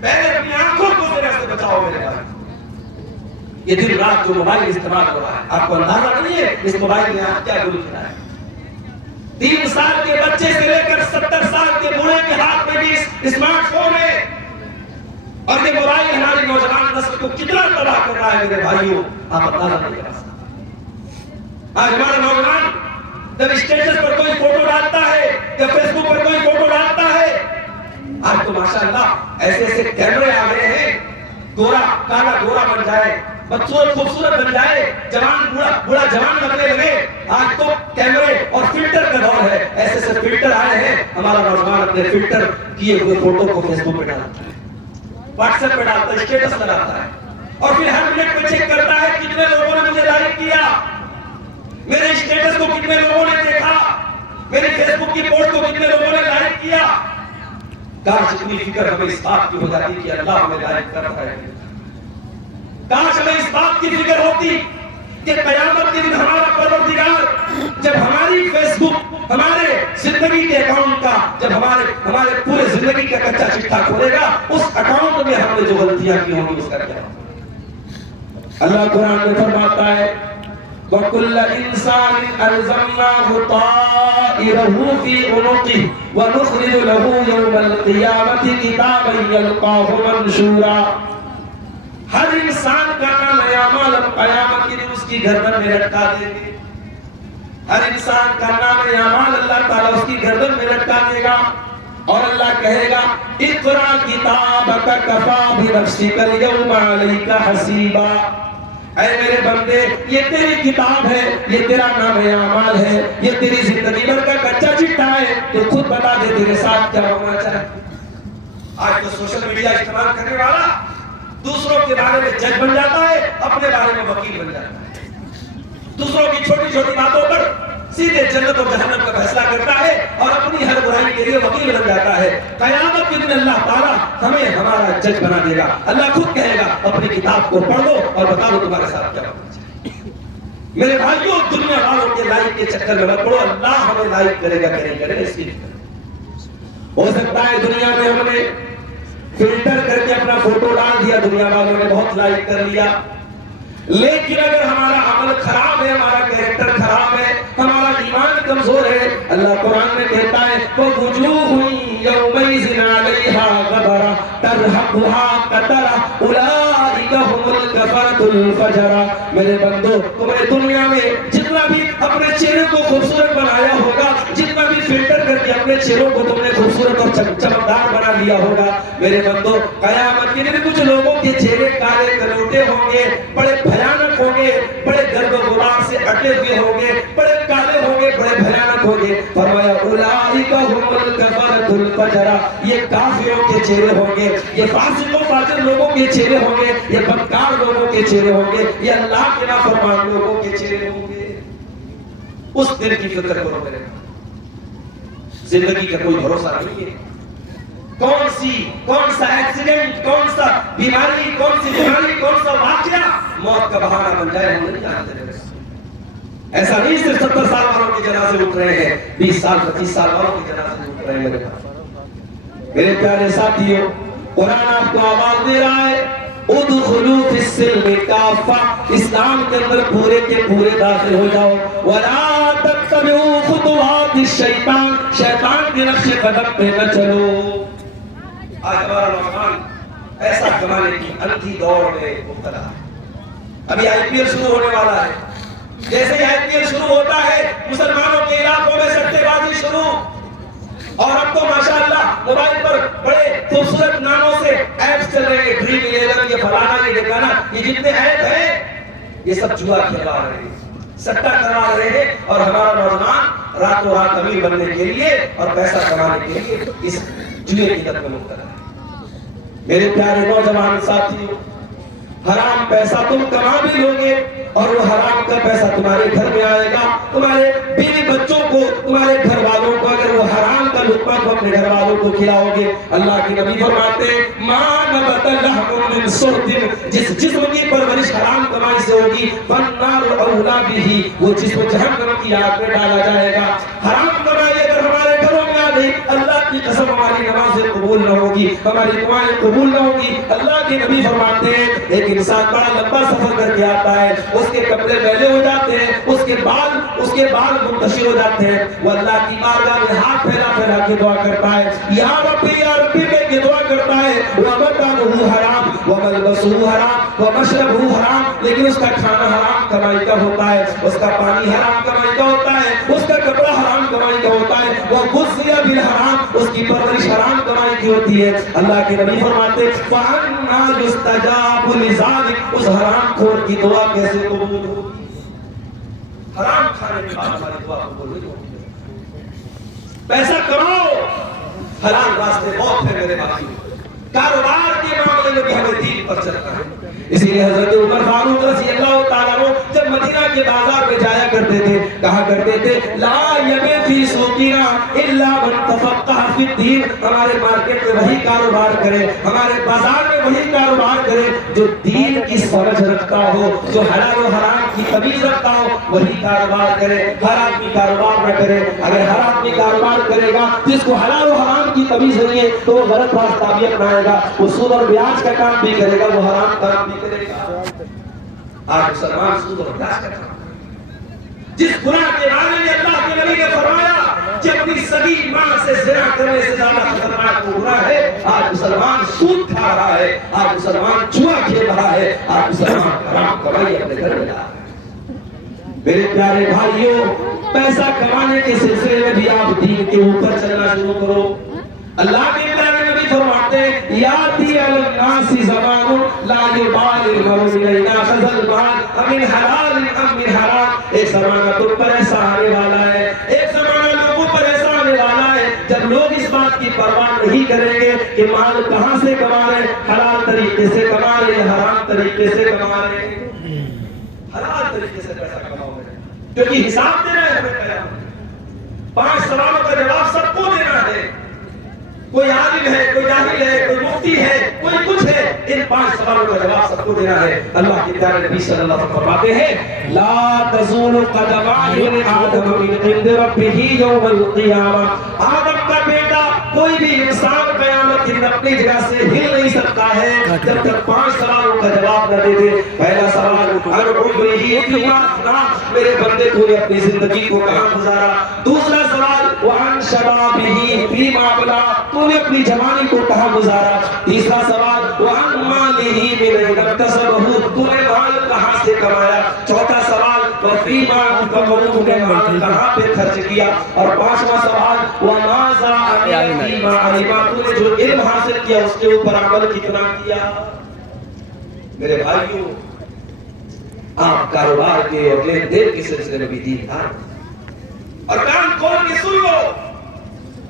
پہلے اپنی آنکھوں کو زنا سے بچاؤ میرے بھائی۔ یہ دن رات جو موبائل استعمال ہو رہا ہے، آپ کو اندازہ نہیں ہے اس موبائل نے آپ کیا گل کھلا ہے۔ 3 سال کے بچے سے لے کر 70 سال کے بوڑھے کے ہاتھ میں بھی اسمارٹ فون ہے، اور یہ موبائل ہماری نوجوان نسل کو کتنا تباہ کر رہا ہے میرے بھائیوں، آپ اندازہ نہیں کر سکتے۔ آج ہمارا نوجوان جب اسٹیٹس پر کوئی فوٹو ڈالتا ہے یا فیس بک پر کوئی فوٹو ڈالتا ہے، آج تو ماشاءاللہ ایسے ایسے کیمرے آ گئے ہیں، گورا کالا گورا بن جائے، بدسورت خوبصورت بن جائے، جوان بوڑھا جوان لگنے لگے، آج تو کیمرے اور فلٹر کا دور ہے، ایسے ایسے فلٹر آئے ہیں، ہمارا نوجوان اپنے فلٹر کیے ہوئے فوٹو کو فیس بک پہ ڈالتا ہے، واٹس ایپ پہ ڈالتا ہے، اسٹیٹس لگاتا ہے، اور پھر ہر منٹ پہ چیک کرتا ہے کتنے لوگوں نے مجھے لائک کیا، میرے اسٹیٹس کو کتنے لوگوں نے دیکھا، میری فیس بک کی پوسٹ کو کتنے لوگوں نے لائک کیا۔ کاش اتنی فکر ہمیں اس بات کی ہو جاتی کہ اللہ ہمیں لائک کر رہا ہے، کاش ہمیں اس بات کی فکر ہوتی کہ قیامت کے دن ہمارا پروردگار جب ہماری فیس بک ہمارے زندگی کے اکاؤنٹ کا، جب ہمارے پورے زندگی کا کچا چٹھا کھولے گا، اس اکاؤنٹ میں ہم نے جو غلطیاں کی ہوں گی اس کا کیا ہوگا۔ اللہ قرآن میں فرماتا ہے وَكُلَّ إِنسَانٍ أَلْزَمْنَاهُ طَائِرَهُ فِي عُنُقِهِ وَنُخْرِجُ لَهُ يَوْمَ الْقِيَامَةِ كِتَابًا يَلْقَاهُ مَنشُورًا، ہر انسان کا نام اعمال ہم قیامت کے دن اس کی گردن میں لٹکا دیں گے، ہر انسان کا نام اعمال اللہ تعالیٰ اس کی گردن میں لٹکا دے گا، اور اللہ کہے گا اقرأ کتابک کفیٰ بنفسک اليوم علیک حسیبا، اے میرے بندے یہ تیری کتاب ہے، یہ تیرا نام اعمال ہے، یہ تیری زندگی بھر کا کچا چٹا ہے، تو خود بتا دے تیرے ساتھ کیا ہونا چاہے۔ آج تو سوشل میڈیا استعمال کرنے والا دوسروں کے بارے میں جج بن جاتا ہے، اپنے بارے میں وکیل بن جاتا ہے، دوسروں کی چھوٹی چھوٹی باتوں پر سیدھے جنت و جہنم کا فیصلہ کرتا ہے، اور اپنی ہر برائی کے لیے وکیل بن جاتا ہے۔ قیامت کے دن اللہ تعالیٰ ہمیں ہمارا جج بنا دے گا، اللہ خود کہے گا اپنی کتاب کو پڑھ لو اور بتا دو تمہارے ساتھ کیا ہونا چاہیے۔ میرے بھائیوں دنیا والوں کے لائک کے چکر میں مت پڑو، اللہ ہمیں لائک کرے گا، کرے اس کی ہو سکتا ہے دنیا میں ہم نے فلٹر کر کے اپنا فوٹو ڈال دیا، دنیا والوں نے بہت لائک کر لیا، لیکن اگر ہمارا عمل خراب ہے، ہمارا کریکٹر خراب ہے، ہمارا ایمان کمزور ہے، اللہ قرآن میں کہتا ہے وَوُجُوهٌ يَوْمَئِذٍ عَلَيْهَا غَبَرَةٌ تَرْهَقُهَا قَتَرَةٌ أُولَئِكَ هُمُ الْكَفَرَةُ الْفَجَرَةُ، میرے بندو تم نے دنیا میں جتنا بھی اپنے چہرے کو خوبصورت بنایا ہوگا، جتنا بھی فلٹر کر کے اپنے چہروں کو تم نے خوبصورت اور چمکدار بنا لیا ہوگا، میرے بندو قیامت کے دن کچھ لوگوں کے چہرے کالے کلوٹے ہوں گے، بڑے بھیانک ہوں گے، بڑے گرد و غبار سے اٹے ہوئے ہوں گے، بڑے کالے ہوں گے، بڑے بھیانک ہوں گے، فرمایا اولئک هم الکفرۃ الفجرہ، یہ کافروں کے چہرے ہوں گے، یہ فاسق و فاجر لوگوں کے چہرے ہوں گے، یہ بدکار لوگوں کے چہرے ہوں گے، یہ اللہ کے نافرمان لوگوں کے چہرے ہوں گے۔ اس دن کی فکر کرو میرے، زندگی کا کوئی بھروسہ نہیں ہے، کون سا ایکسیڈنٹ، کون سا بیماری، کون سی بیماری، کون سا واقعہ موت کا بہانہ بن جائے ہم نہیں جانتے۔ ایسا نہیں صرف 70 سال والوں کے جنازے اٹھ رہے ہیں، 20 سال 25 سال والوں کے جنازے اٹھ رہے ہیں۔ میرے پیارے ساتھیوں قرآن آپ کو آواز دے رہا ہے ادخلوا فی السلم کافہ، اسلام کے اندر پورے کے پورے داخل ہو جاؤ، ولا تتبعوا خطوات الشیطان، شیطان کے نقش قدم پہ نہ چلو۔ آج ہمارا نوجوان پیسہ کمانے کی انتھی دور میں مبتلا ہے۔ ابھی آئی پی ایل شروع ہونے والا ہے، جیسے ہی آئی پی ایل شروع ہوتا ہے مسلمانوں کے علاقوں میں سٹے بازی ایپس چل رہے ہیں, ڈریم 11, یہ فلانا, یہ ڈھکانا, یہ جتنے ایپ ہیں یہ سب جوا کھیلا رہے ہیں, سٹا کروا رہے ہیں, اور ہمارا نوجوان راتوں رات امیر بننے کے لیے اور پیسہ کمانے کے لیے اس جوئے کی طرف مبتلا ہے. میرے پیارے نوجوان ساتھیوں, حرام پیسہ تم کما بھی لوگے اور وہ حرام کا پیسہ تمہارے گھر میں آئے گا, تمہارے بیوی بچوں کو, تمہارے گھر والوں کو اگر وہ حرام کا لقمہ تم اپنے گھر والوں کو کھلاؤ گے. اللہ کے نبی فرماتے ہیں مَا نَبَتَ لَحْمٌ مِّن سُحْتٍ, جس جسم کی پرورش حرام کمائی سے ہوگی فَالنَّارُ أَوْلَىٰ بِهِ, وہ جسم جہنم کی آگ میں ڈالا جائے گا. حرام کمائی اگر ہمارے گھروں میں آ گئی, اللہ کی قسم ہماری نمازیں قبول نہ ہوگی, ہماری دعائیں قبول نہ ہوگی. اللہ کے نبی فرماتے ہیں ایک انسان بڑا لمبا سفر کر کے آتا ہے, اس کے کپڑے میلے ہو جاتے ہیں, اس کے بال منتشر ہو جاتے ہیں, وہ اللہ کی بارگاہ میں ہاتھ پھیلا پھیلا کے دعا کرتا ہے, یا ربی کہہ کے دعا کرتا ہے, وَمَطْعَمُهُ حرام وَمَلْبَسُهُ حرام وَمَشْرَبُهُ حرام, لیکن اس کا کھانا حرام کمائی کا ہوتا ہے, اس کا پانی حرام کمائی کا ہوتا ہے, اس کا کپڑا حرام کمائی کا ہوتا ہے, وَغُذِّيَ بِالْحَرَامِ, اس کی پرورش حرام کمائی کی ہوتی ہے. اللہ کے نبی فرماتے ہیں فَأَنَّىٰ يُسْتَجَابُ لِذَٰلِكَ, اس حرام خور کی دعا کیسے قبول ہوگی؟ حرام کھانے کے بعد ہماری دعا قبول نہیں ہوگی. پیسہ کماؤ, حلال راستے بہت ہیں میرے بھائی, کاروبار کے معاملے میں بھی ہمیں دین پر چلنا ہے. اسی لیے حضرت عمر فاروق رضی اللہ تعالیٰ عنہ جب مدینہ کے بازار میں جایا کرتے تھے, کہا کرتے تھے لا یبیع فی سوقنا الا من تفقہ فی الدین, ہمارے مارکیٹ میں وہی کاروبار کرے, ہمارے بازار میں وہی کاروبار کرے جو دین کی سمجھ رکھتا ہو, جو حلال و حرام کی تمیز رکھتا ہو, وہی کاروبار کرے. ہر آدمی کاروبار نہ کرے. اگر ہر آدمی کاروبار کرے گا جس کو حلال و حرام کی تمیز نہیں ہے تو وہ غلط راستہ بھی اپنائے گا, وہ سود اور بیاج کا کام بھی کرے گا, وہ حرام کام بھی کرے گا. آج مسلمان سود اور بیاج کا کام, جس گناہ کے بارے میں اللہ کے نبی نے فرمایا کہ اپنی سگی ماں سے زنا کرنے سے زیادہ خطرناک گناہ ہے, آج مسلمان سود کھا رہا ہے, آج مسلمان جوا کھیل رہا ہے, آج مسلمان حرام کمائی اپنے گھر میں لا رہا ہے. میرے پیارے بھائیوں, پیسہ کمانے کے سلسلے میں بھی آپ دین کے اوپر چلنا شروع کرو. اللہ کے پیارے نبی فرماتے ہیں یاتی علی الناس زمان لا یبالی المرء من اخذ المال من حلال ام من حرام, ایک زمانہ تم پر ایسا آنے والا ہے, ایک زمانہ لوگوں پر ایسا آنے والا ہے جب لوگ اس بات کی پرواہ نہیں کریں گے کہ مال کہاں سے کما رہے, حلال طریقے سے کما رہے, حرام طریقے سے کما رہے. حلال طریقے سے پیسہ کماؤ گے کیونکہ حساب دینا ہے ہمیں قیامت. 5 سوالوں کا جواب سب کو دینا ہے. کوئی عالم ہے, کوئی جاہل ہے, کوئی مفتی ہے, کوئی کچھ ہے, ان 5 سوالوں کا جواب سب کو دینا ہے. اللہ کے پیارے نبی صلی اللہ علیہ وسلم فرماتے ہیں لا تزول قدم ابن آدم من عند ربه یوم القیامہ, آدم کا بیٹا کوئی بھی انسان قیامت کے دن اپنی جگہ سے ہل نہیں سکتا ہے جب تک 5 سوالوں کا جواب نہ دے دے. پہلا سوال عن عمره فیما افنیٰ, میرے بندے تو نے اپنی زندگی کو کہاں گزارا. دوسرا سوال وعن شبابه فیما ابلیٰ, تو نے اپنی جوانی کو کہاں گزارا. تیسرا سوال وعن مالہ من این اکتسبہ, تو نے مال کہاں سے کمایا. چوتھا سوال وفیما انفقہ, تو نے مال کہاں پہ خرچ کیا. اور 5واں سوال وماذا عمل فیما علم, تو نے جو علم حاصل کیا اس کے اوپر عمل کتنا کیا. میرے بھائیوں, آپ کاروبار کے اور لین دین کے سلسلے میں بھی دیندار اور کام کھول کے سن لو.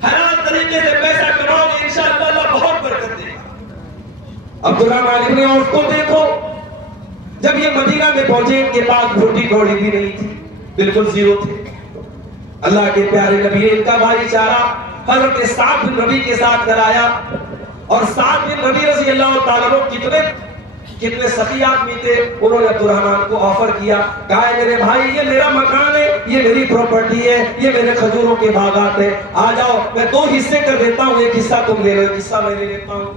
حلال طریقے سے پیسہ کماؤ گے انشاءاللہ اللہ بہت برکت دے گا. عبدالرحمن ابن عوف کو دیکھو, جب یہ مدینہ میں پہنچے ان کے پاس روٹی کوڑی بھی نہیں تھی, بالکل زیرو تھے. اللہ کے پیارے نبی نے ان کا بھائی چارہ حضرت سعد بن ربیع کے ساتھ کرایا, اور سعد بن ربیع رضی اللہ تعالیٰ عنہ کتنے سخی آدمی تھے. انہوں نے عبدالرحمن کو آفر کیا, کہا میرے بھائی یہ میرا مکان ہے, یہ میری پراپرٹی ہے, یہ میرے کھجوروں کے باغات ہیں, آ جاؤ میں 2 حصے کر دیتا ہوں, ایک حصہ تم لے لو, ایک حصہ میں لے لیتا ہوں.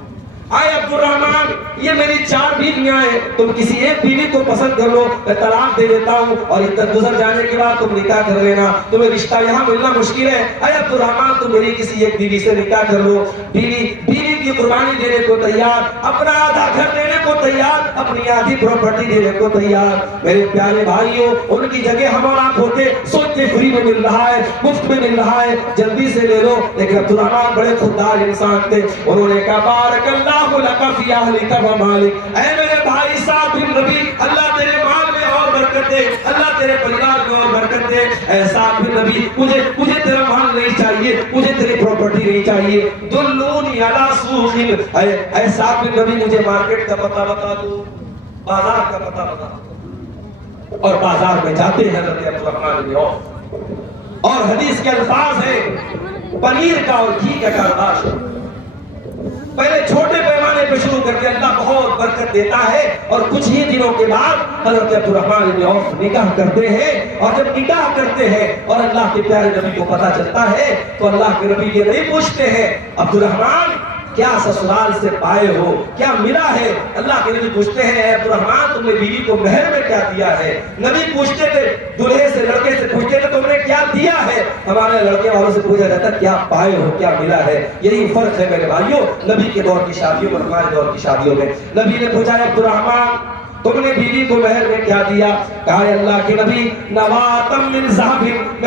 آئے عبدالرحمن, یہ میری 4 بیویاں ہیں, تم کسی ایک بیوی کو پسند کر لو, میں طلاق دے دیتا ہوں, اور عدت گزر جانے کے بعد تم نکاح کر لینا, تمہیں رشتہ یہاں ملنا مشکل ہے. اے عبدالرحمن, تم میری کسی ایک بیوی سے نکاح کر لو. بیوی کی قربانی دینے کو تیار, اپنا آدھا گھر دینے کو تیار, اپنی آدھی پراپرٹی دینے کو تیار. میرے پیارے بھائیوں, ان کی جگہ ہم اور آپ ہوتے سوچ کہ فری میں مل رہا ہے، مفت میں مل رہا ہے، جلدی سے لے لو. لیکن عبد الرحمن بڑے خوددار انسان تھے. انہوں نے کہا بارک اللہ لک فی اہلک و مالک، اے میرے بھائی سعد بن ربیع، اللہ تیرے مال میں اور برکت دے، اللہ تیرے پریوار میں اور برکت دے. اے سعد بن ربیع، مجھے تیرا مال نہیں چاہیے، مجھے تیری پراپرٹی نہیں چاہیے. دلونی علی سوق، اے سعد بن ربیع مجھے مارکیٹ کا پتہ بتا دو، بازار کا پتہ بتا دو. اور بازار میں جاتے ہیں حضرت عبد الرحمن بن عوف، اور حدیث کے الفاظ ہیں پنیر کا اور گھی کا کاروبار شروع. پہلے چھوٹے پیمانے پہ شروع کر کے اللہ بہت برکت دیتا ہے، اور کچھ ہی دنوں کے بعد حضرت عبد الرحمن بن عوف نکاح کرتے ہیں. اور جب نکاح کرتے ہیں اور اللہ کے پیارے نبی کو پتہ چلتا ہے تو اللہ کے نبی یہ نہیں پوچھتے ہیں عبد الرحمن کیا سسرال سے پائے ہو، کیا ملا ہے. اللہ کے نبی پوچھتے ہیں اے عبد الرحمن تم نے بیوی کو مہر میں کیا دیا ہے. نبی پوچھتے تھے دلہے سے، لڑکے سے پوچھتے تھے تم نے کیا دیا ہے. ہمارے لڑکے والوں سے پوچھا جاتا کیا پائے ہو، کیا ملا ہے. یہی فرق ہے میرے بھائیوں نبی کے دور کی شادیوں اور ہمارے دور کی شادیوں میں. نبی نے پوچھا عبد الرحمن تم نے بیوی کو مہر میں کیا دیا. کہا اللہ کے نبی نواتم من ذهب،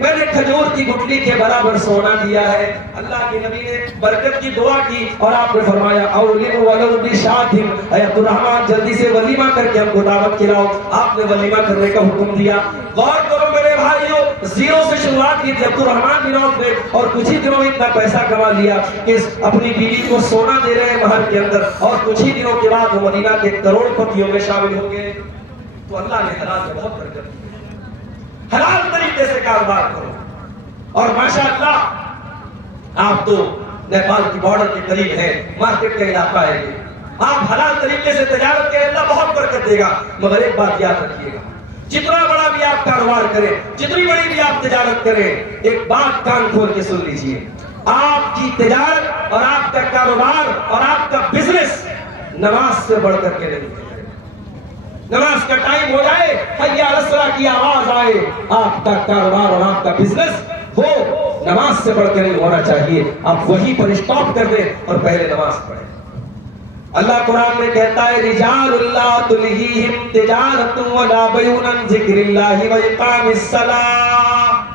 میں نے کھجور کی گٹلی کے برابر سونا دیا ہے. اللہ کے نبی نے برکت کی دعا کی اور آپ نے فرمایا اولم ولو بشات، اے عبد الرحمن جلدی سے ولیمہ کر کے ہم کو دعوت کھلاؤ. آپ نے ولیمہ کرنے کا حکم دیا. غور کرو میرے بھائیوں، زیرو سے شروعات کی تھی عبد الرحمن بن عوف نے، اور کچھ ہی دنوں میں اتنا پیسہ کما لیا کہ اپنی بیوی کو سونا دے رہے ہیں مہر کے اندر، اور کچھ ہی دنوں کے بعد وہ مدینہ کے کروڑ پتیوں میں شامل ہوں گے. تو اللہ نے حلال میں بہت برکت دی. حلال طریقے سے کاروبار کرو. اور ماشاءاللہ آپ تو نیپال کی بارڈر کے قریب ہیں، مارکیٹ کا علاقہ ہے یہ. آپ حلال طریقے سے تجارت کریں اللہ بہت برکت دے گا. مگر ایک بات یاد رکھیے گا، جتنا بڑا بھی آپ کاروبار کریں، جتنی بڑی بھی آپ تجارت کریں، ایک بات کان کھول کے سن لیجئے، آپ کی تجارت اور آپ کا کاروبار اور آپ کا بزنس نماز سے بڑھ کر کے نہیں ہے. نماز کا ٹائم ہو جائے، حی علی الصلاۃ کی آواز آئے، آپ کا کاروبار اور آپ کا بزنس وہ نماز سے بڑھ کر نہیں ہونا چاہیے. آپ وہیں پر اسٹاپ کر دیں اور پہلے نماز پڑھیں. اللہ قرآن میں کہتا ہے رجال اللہ تلہیہم تجارت ولا بیع عن ذکر اللہ واقام الصلاۃ.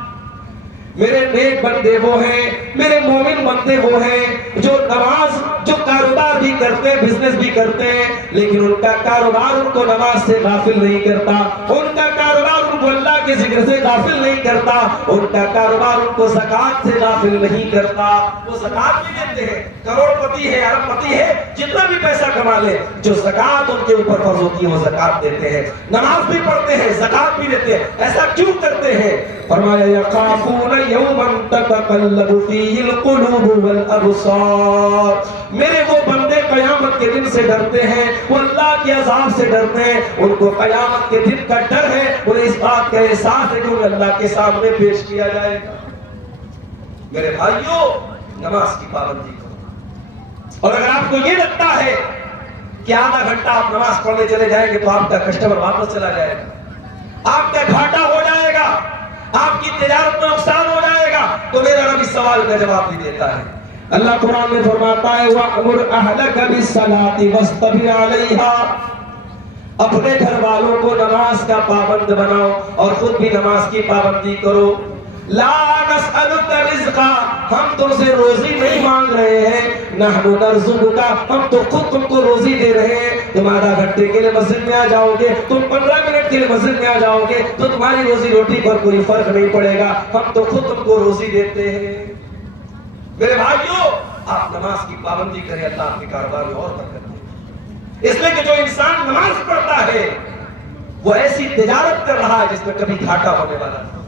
میرے نیک بندے وہ ہیں، میرے مومن بندے وہ ہیں جو نماز، جو کاروبار بھی کرتے ہیں، بزنس بھی کرتے ہیں، لیکن ان کا کاروبار ان کو نماز سے غافل نہیں کرتا، ان کا کاروبار ان کو اللہ کے ذکر سے غافل نہیں کرتا، ان کا کاروبار ان کو زکوٰۃ سے غافل نہیں کرتا. وہ زکوٰۃ بھی دیتے ہیں، کروڑ پتی ہے، ارب پتی ہے، جتنا بھی پیسہ کما لے، جو زکوٰۃ ان کے اوپر فرض ہوتی ہے وہ زکوٰۃ دیتے ہیں. نماز بھی پڑھتے ہیں، زکوٰۃ بھی دیتے ہیں. ایسا کیوں کرتے ہیں؟ فرمایا یخافون یوما تتقلب فیہ القلوب والابصار. میرے وہ بندے قیامت کے دن سے ڈرتے ہیں، وہ اللہ کے عذاب سے ڈرتے ہیں. ان کو قیامت کے دن کا ڈر ہے، انہیں اس بات کا احساس ہے کہ انہیں اللہ کے سامنے پیش کیا جائے گا. میرے بھائیوں نماز کی پابندی کرو. اور اگر آپ کو یہ لگتا ہے کہ آدھا گھنٹہ آپ نماز پڑھنے چلے جائیں گے تو آپ کا کسٹمر واپس چلا جائے گا، آپ کا گھاٹا ہو جائے گا، آپ کی تجارت میں نقصان ہو جائے گا، تو میرا رب اس سوال کا جواب بھی دیتا ہے. اللہ قرآن میں فرماتا ہے وَأْمُرْ أَهْلَكَ بِالصَّلَاةِ وَاسْتَبِرْ عَلَيْهَا. اپنے گھر والوں کو نماز کا پابند بناؤ اور خود بھی نماز کی پابندی کرو. لا نسألك رزقا، ہم تم سے روزی نہیں مانگ رہے ہیں، نحن نرزقك، ہم تو خود تم کو روزی دے رہے ہیں. تم آدھا گھنٹے کے لیے مسجد میں آ جاؤ گے، تم 15 منٹ کے لیے مسجد میں آ جاؤ گے تو تمہاری روزی روٹی پر کوئی فرق نہیں پڑے گا. ہم تو خود تم کو روزی دیتے ہیں. میرے بھائیوں آپ نماز کی پابندی کریں، اللہ آپ کے کاروبار میں اور برکت دے. اس لیے کہ جو انسان نماز پڑھتا ہے وہ ایسی تجارت کر رہا ہے جس میں کبھی گھاٹا ہونے والا نہیں.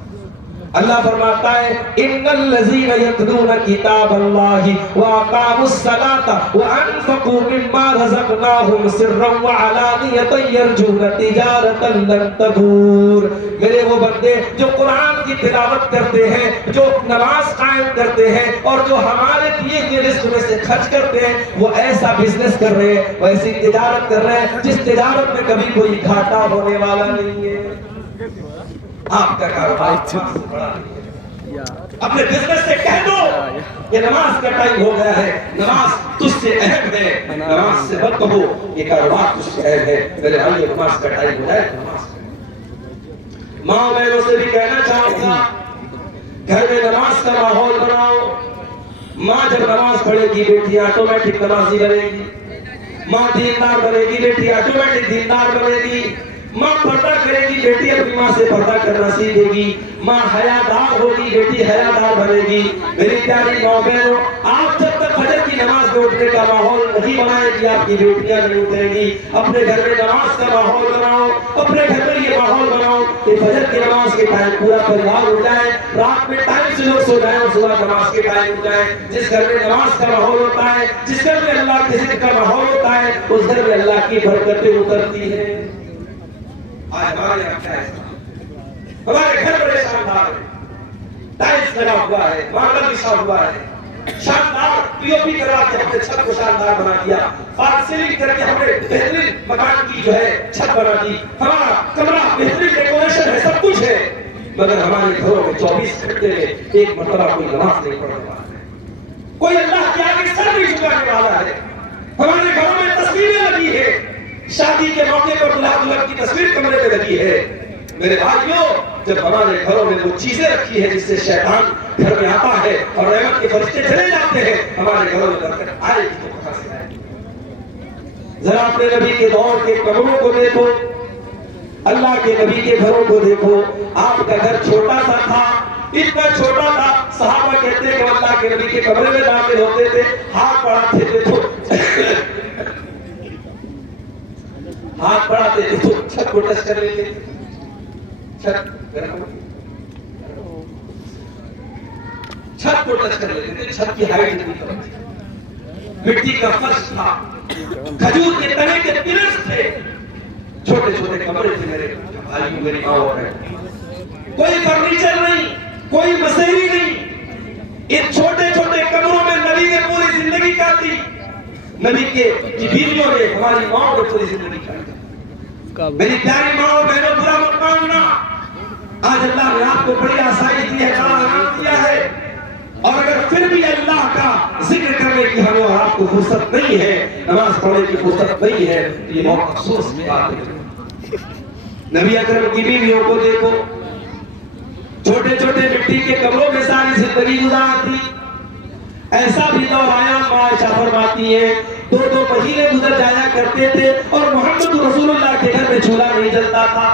اللہ فرماتا ہے ان الذين يتلون كتاب الله واقاموا الصلاه وانفقوا مما رزقناهم سرا وعلانيه يرجون تجارة لن تبور. میرے وہ بندے جو قرآن کی تلاوت کرتے ہیں، جو نماز قائم کرتے ہیں اور جو ہمارے دیے ہوئے رزق میں سے خرچ کرتے ہیں، وہ ایسا بزنس کر رہے ہیں، وہ ایسی تجارت کر رہے ہیں جس تجارت میں کبھی کوئی گھاٹا ہونے والا نہیں ہے. آپ کا کاروبار بڑا نہیں ہے. اپنے بزنس سے کہہ دو کہ نماز کا ٹائم ہو گیا ہے، نماز تجھ سے اہم ہے. نماز سے مت کہو یہ کاروبار تجھ سے اہم ہے. میرے بھائی نماز کا ٹائم ہو جائے نماز. ماں بہنوں سے بھی کہنا چاہوں ہوگا. گھر میں نماز کا ماحول بناؤ. ماں جب نماز پڑھے گی بیٹی آٹومیٹک نمازی بنے گی. ماں دیندار بنے گی بیٹی آٹومیٹک دیندار بنے گی. ماں پردہ کرے گی بیٹی اپنی ماں سے پردہ کرنا سیکھے گی. ماں حیادار ہوگی بیٹی حیادار بنے گی. میری پیاری ماں بہنوں, آپ جب تک فجر کی نماز میں اٹھنے کا ماحول نہیں بنائے گی آپ کی بیٹیاں نہیں اٹھیں گی. اپنے گھر میں نماز کا ماحول بناؤ. اپنے گھر میں یہ ماحول بناؤ کہ فجر کی نماز کے ٹائم پورا پریوار اٹھ جائے, رات میں ٹائم سے لوگ سو جائیں اور صبح نماز کے ٹائم اٹھ جائیں. جس گھر میں نماز کا ماحول ہوتا ہے, جس گھر میں اللہ کے ذکر کا ماحول ہوتا ہے, اس گھر میں اللہ کی برکتیں اترتی ہیں. آج ہمارے یہاں کیا ہے, ہمارے گھر بڑے شاندار ہے, ٹائلس لگا ہوا ہے, ماربل بچھا ہوا ہے, شاندار پی او پی کروا کے ہم نے چھت کو شاندار بنا دیا, فال سیلنگ کر کے ہم نے بہترین مکان کی جو ہے چھت بنا دی, ہمارا کمرہ بہترین ڈیکوریشن ہے, سب کچھ ہے, مگر ہمارے گھروں میں 24 گھنٹے میں ایک مرتبہ کوئی نماز نہیں پڑھنے والا ہے, کوئی اللہ کے آگے سر نہیں جھکانے والا ہے. ہمارے گھروں میں تصویریں لگی ہے, شادی کے موقع پر دلہا دلہن کی تصویر کمرے میں لگی ہے. میرے بھائیوں, جب ہمارے گھروں میں وہ چیزیں رکھی ہیں جس سے شیطان گھر میں آتا ہے اور رحمت کے فرشتے چلے جاتے ہیں, ہمارے گھروں میں برکت آئے گی تو کہاں سے آئے گی؟ ذرا اپنے نبی کے دور کے کمروں کو دیکھو, اللہ کے نبی کے گھروں کو دیکھو. آپ کا گھر چھوٹا سا تھا, اتنا چھوٹا تھا, صحابہ کہتے ہیں کہ اللہ کے نبی کے کمرے میں داخل ہوتے تھے, ہاتھ بڑھاتے تھے تو ہاتھ بڑھاتے تھے تو چھت کو ٹچ کر لیتے تھے. چھت کو ٹچ کر لیتے تھے, چھت کی ہائٹ اتنی کم تھی, مٹی کا فرش تھا, کھجور کے تنے کے پلرز تھے, چھوٹے چھوٹے کمرے تھے میرے بھائیوں میری ماں اور کوئی فرنیچر نہیں, کوئی مسئلہ نہیں. ان چھوٹے چھوٹے کمروں میں نبی نے پوری زندگی کاٹی, نبی کے بیویوں نے, ہماری ماں نے پوری زندگی کاٹی. میری پیاری ماں اور بہنوں, برا مت ماننا, آج اللہ نے آپ کو بڑی آسائش دی ہے, بڑا آرام دیا ہے, اور اگر پھر بھی اللہ کا ذکر کرنے کی ہمیں اور آپ کو فرصت نہیں ہے, نماز پڑھنے کی فرصت نہیں ہے, یہ بہت افسوس کی بات ہے. نبی اکرم کی بیویوں کو دیکھو, چھوٹے چھوٹے مٹی کے کمروں میں ساری زندگی گزارتی. ایسا بھی دور آیا, عائشہ فرماتی ہے 2 مہینے گزر جایا کرتے تھے اور محمد رسول اللہ کے گھر میں چولہا نہیں جلتا تھا.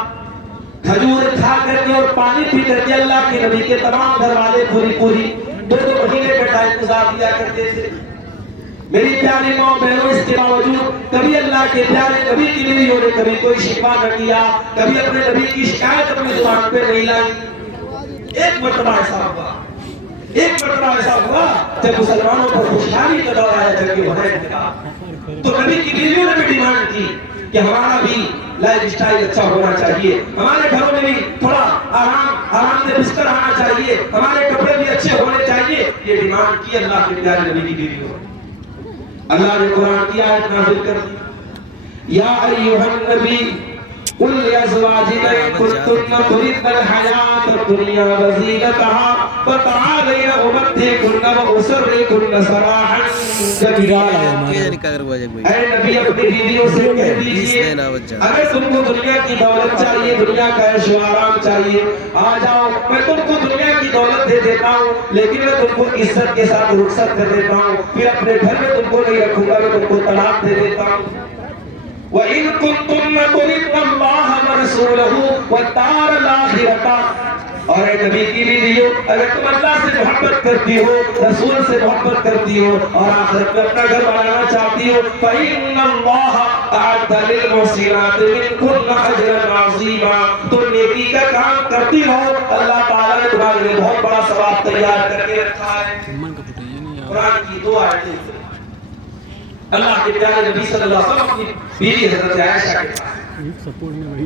کھجور کھا کر کے اور پانی پی کر کے اللہ کے نبی کے تمام گھر والے پوری 2 مہینے کا ٹائم گزار دیا کرتے تھے. میری پیاری ماں بہنوں, اس کے باوجود کبھی اللہ کے پیارے نبی کی بیویوں نے کبھی کوئی شکوہ نہ کیا, کبھی اپنے نبی کی شکایت اپنی زبان پہ نہیں لائی. ایک مرتبہ ایسا ہوا جب مسلمانوں پر خوشحالی کا دور آیا, جنگ حنین کا, تو نبی کی بیویوں نے بھی ڈیمانڈ کی کہ ہمارا بھی لائف اسٹائل اچھا ہونا چاہیے, ہمارے گھروں میں بھی تھوڑا آرام سے بستر آنا چاہیے, ہمارے کپڑے بھی اچھے ہونے چاہیے. یہ ڈیمانڈ کی اللہ کے پیارے نبی کی بیویوں. اللہ نے قرآن کی آیت نازل کر دی, یا ایھا النبی قل لأزواجک إن كنتن تردن الحیاة الدنیا وزینتها فتعالین أمتعکن وأسرحکن سراحا جمیلا. اے نبی اپنی بیویوں سے کہہ دیجئے, اگر تم کو دنیا کی دولت چاہیے, دنیا کا عیش و آرام چاہیے, آ جاؤ, میں تم کو دنیا کی دولت دے دیتا ہوں, لیکن میں تم کو عزت کے ساتھ رخصت کر دیتا ہوں, پھر اپنے گھر میں تم کو نہیں رکھوں گا, میں تم کو طلاق دے دیتا ہوں. وَإِن كُنتُنَّ تُرِدْنَ اللَّهَ وَرَسُولَهُ وَالدَّارَ الْآخِرَةَ, اور اے نبی کی بیویوں, اگر تم اللہ سے محبت کرتی ہو, رسول سے محبت کرتی ہو, اور آخرت میں اپنا گھر بنانا چاہتی ہو, فَإِنَّ اللَّهَ أَعَدَّ لِلْمُحْسِنَاتِ مِنْكُنَّ أَجْرًا عَظِيمًا. تو نیکی کا کام کرتی رہو, اللہ تعالیٰ نے تمہارے لیے بہت بڑا ثواب تیار کر کے رکھا ہے. قرآن کی 2 آیتیں, اللہ کے پیارے نبی صلی اللہ علیہ وسلم کی بیوی حضرت عائشہ کے پاس,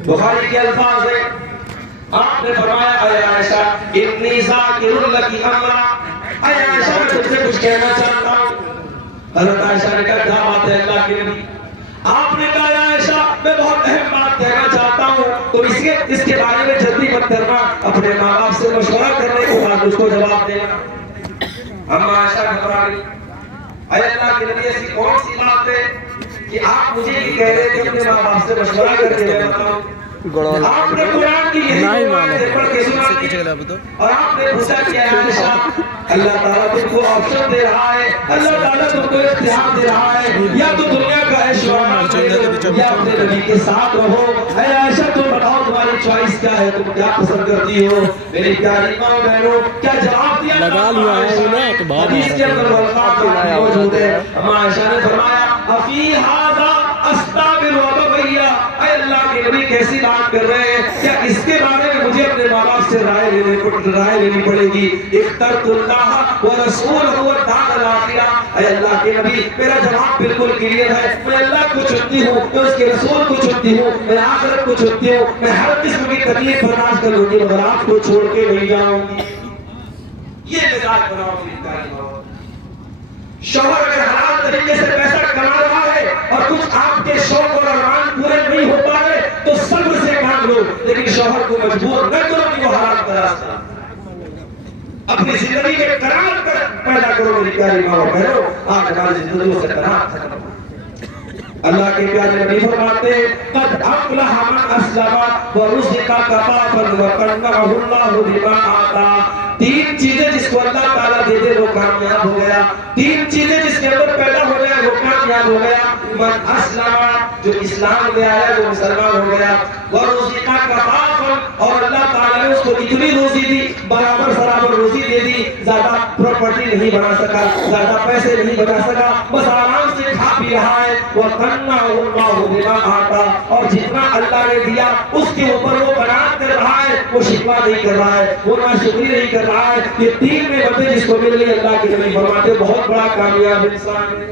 بخاری کے الفاظ ہیں, آپ نے فرمایا اے عائشہ انی ذاکر لکی امرا, اے عائشہ میں تم سے کچھ کہنا چاہتا ہوں. حضرت عائشہ نے کہا کیا بات ہے اللہ کے نبی؟ آپ نے کہا عائشہ میں بہت اہم بات کہنا چاہتا ہوں, تو اس کے بارے میں جلدی مت کرنا, اپنے ماں باپ سے مشورہ کرنے کے بعد اس کو جواب دینا. اما عائشہ گھبرا گئی, اے اللہ کے نبی ایسی کون سی بات ہے کہ آپ مجھے یہ کہہ رہے کہ اپنے ماں باپ سے مشورہ کر کے میں بتاؤں؟ آپ نے قرآن کی یہی آیتیں پڑھ کے سنانی اور آپ نے پوچھا کہ عائشہ اللہ تعالیٰ تم کو آپشن دے رہا ہے، اللہ تعالیٰ تم کو اختیار دے رہا ہے، یا تو دنیا کا ایشوار دے دو یا اپنے نبی کے ساتھ رہو۔ اے عائشہ تم بتاؤ تمہاری چوائس کیا ہے، تم کیا پسند کرتی ہو؟ میری پیاری ماں بہنوں کیا جواب دیا حدیث کے اندر الفاظ موجود ہے۔ اما عائشہ نے فرمایا افی ھذا استغفر ربی، اے اللہ کے نبی کیسی بات کر رہے ہیں، کیا اس کے بارے میں مجھے اپنے ماں باپ سے رائے لینی پڑے گی؟ اخترت اللہ ورسولہ والدار الاخرہ، اے اللہ کے نبی میرا جواب بالکل کلیئر ہے، میں اللہ کو چنتی ہوں، میں اس کے رسول کو چنتی ہوں، میں آخرت کو چنتی ہوں، میں ہر قسم کی تکلیف برداشت کر لوں گی مگر آپ کو چھوڑ کے نہیں جاؤں گی۔ یہ مزاج بناؤ گی۔ شوہر اگر حلال طریقے سے پیسہ کما رہا ہے اور کچھ آپ کے شوق اور ارمان پورے نہیں ہو پا رہے تو صبر سے کام لو، لیکن شوہر کو مجبور نہ کرو کہ وہ حلال کا راستہ اپنی زندگی میں قرار پیدا کرو۔ میری پیاری ماں اور بہنوں آج ہماری زندگیوں سے قرار ختم ہو۔ اللہ کے پیارے نبی فرماتے ہیں قد افلح من اسلم ورزق کفافا وقنعه اللہ بما آتا۔ تین چیزیں جس کو اللہ تعالیٰ دے دے وہ کامیاب ہو گیا، تین چیزیں جس کے اندر پیدا ہو جائے وہ کامیاب ہو گیا۔ من اسلم جو اسلام میں آیا وہ مسلمان ہو گیا، ورزق کفافا اور اللہ تعالیٰ نے اس کو اتنی روزی دی، برابر سرابر روزی دے دی، زیادہ پراپرٹی نہیں بنا سکا، زیادہ پیسے نہیں بچا سکا، بس آرام سے کھا پی رہا ہے۔ وَقَنَّعُ اللَّهُ بِمَا آتَا اور جتنا اللہ نے دیا اس کے اوپر وہ قناعت کر رہا ہے، وہ شکوہ نہیں کر رہا ہے، وہ ناشکری نہیں کر رہا ہے۔ یہ تین نعمتیں جس کو مل گئی اللہ کے نبی فرماتے بہت بڑا کامیاب انسان ہے۔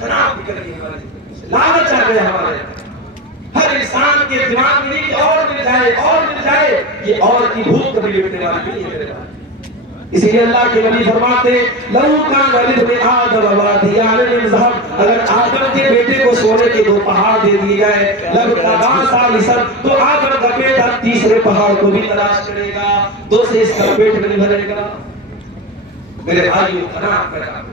قناعت نکل گئی ہماری زندگی سے، لالچ آ گیا ہمارے ہر انسان کے دماغ میں کہ اور مل جائے اور مل جائے، یہ اور کی بھوک کبھی مٹنے والی نہیں ہے میرے بھائی۔ اسی لیے اللہ کے نبی فرماتے لو کان لابن آدم وادیان من ذهب، اگر آدم کے بیٹے کو سونے کے دو پہاڑ دے دیے جائے لبتغى ثالثا تو آدم کا بیٹا تیسرے پہاڑ کو بھی تلاش کرے گا، دو سے اس کا پیٹ نہیں بھرے گا۔ میرے بھائیو قناعت پیدا کرو۔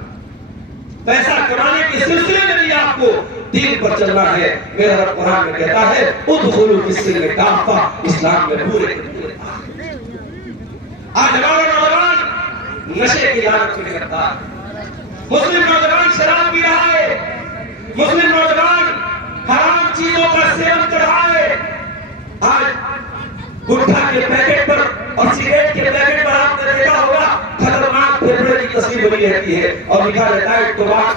پیسہ کمانے کے سلسلے میں بھی آپ کو دین پر چلنا ہے۔ میرا رب قرآن میں کہتا ہے ادخلوا فی السلم کافہ، اسلام میں پورے آج ہمارا نوجوان نشے کی لعنت میں کرتا ہے، مسلم نوجوان شراب پی رہا ہے، مسلم نوجوان حرام چیزوں کا سیون کر رہا ہے۔ آج گٹھا کے پیکٹ پر اور سگریٹ کے پیکٹ پر آپ نے دیکھا ہوگا خطرناک پھیپھڑے کی تصویر بنی رہتی ہے اور لکھا رہتا ہے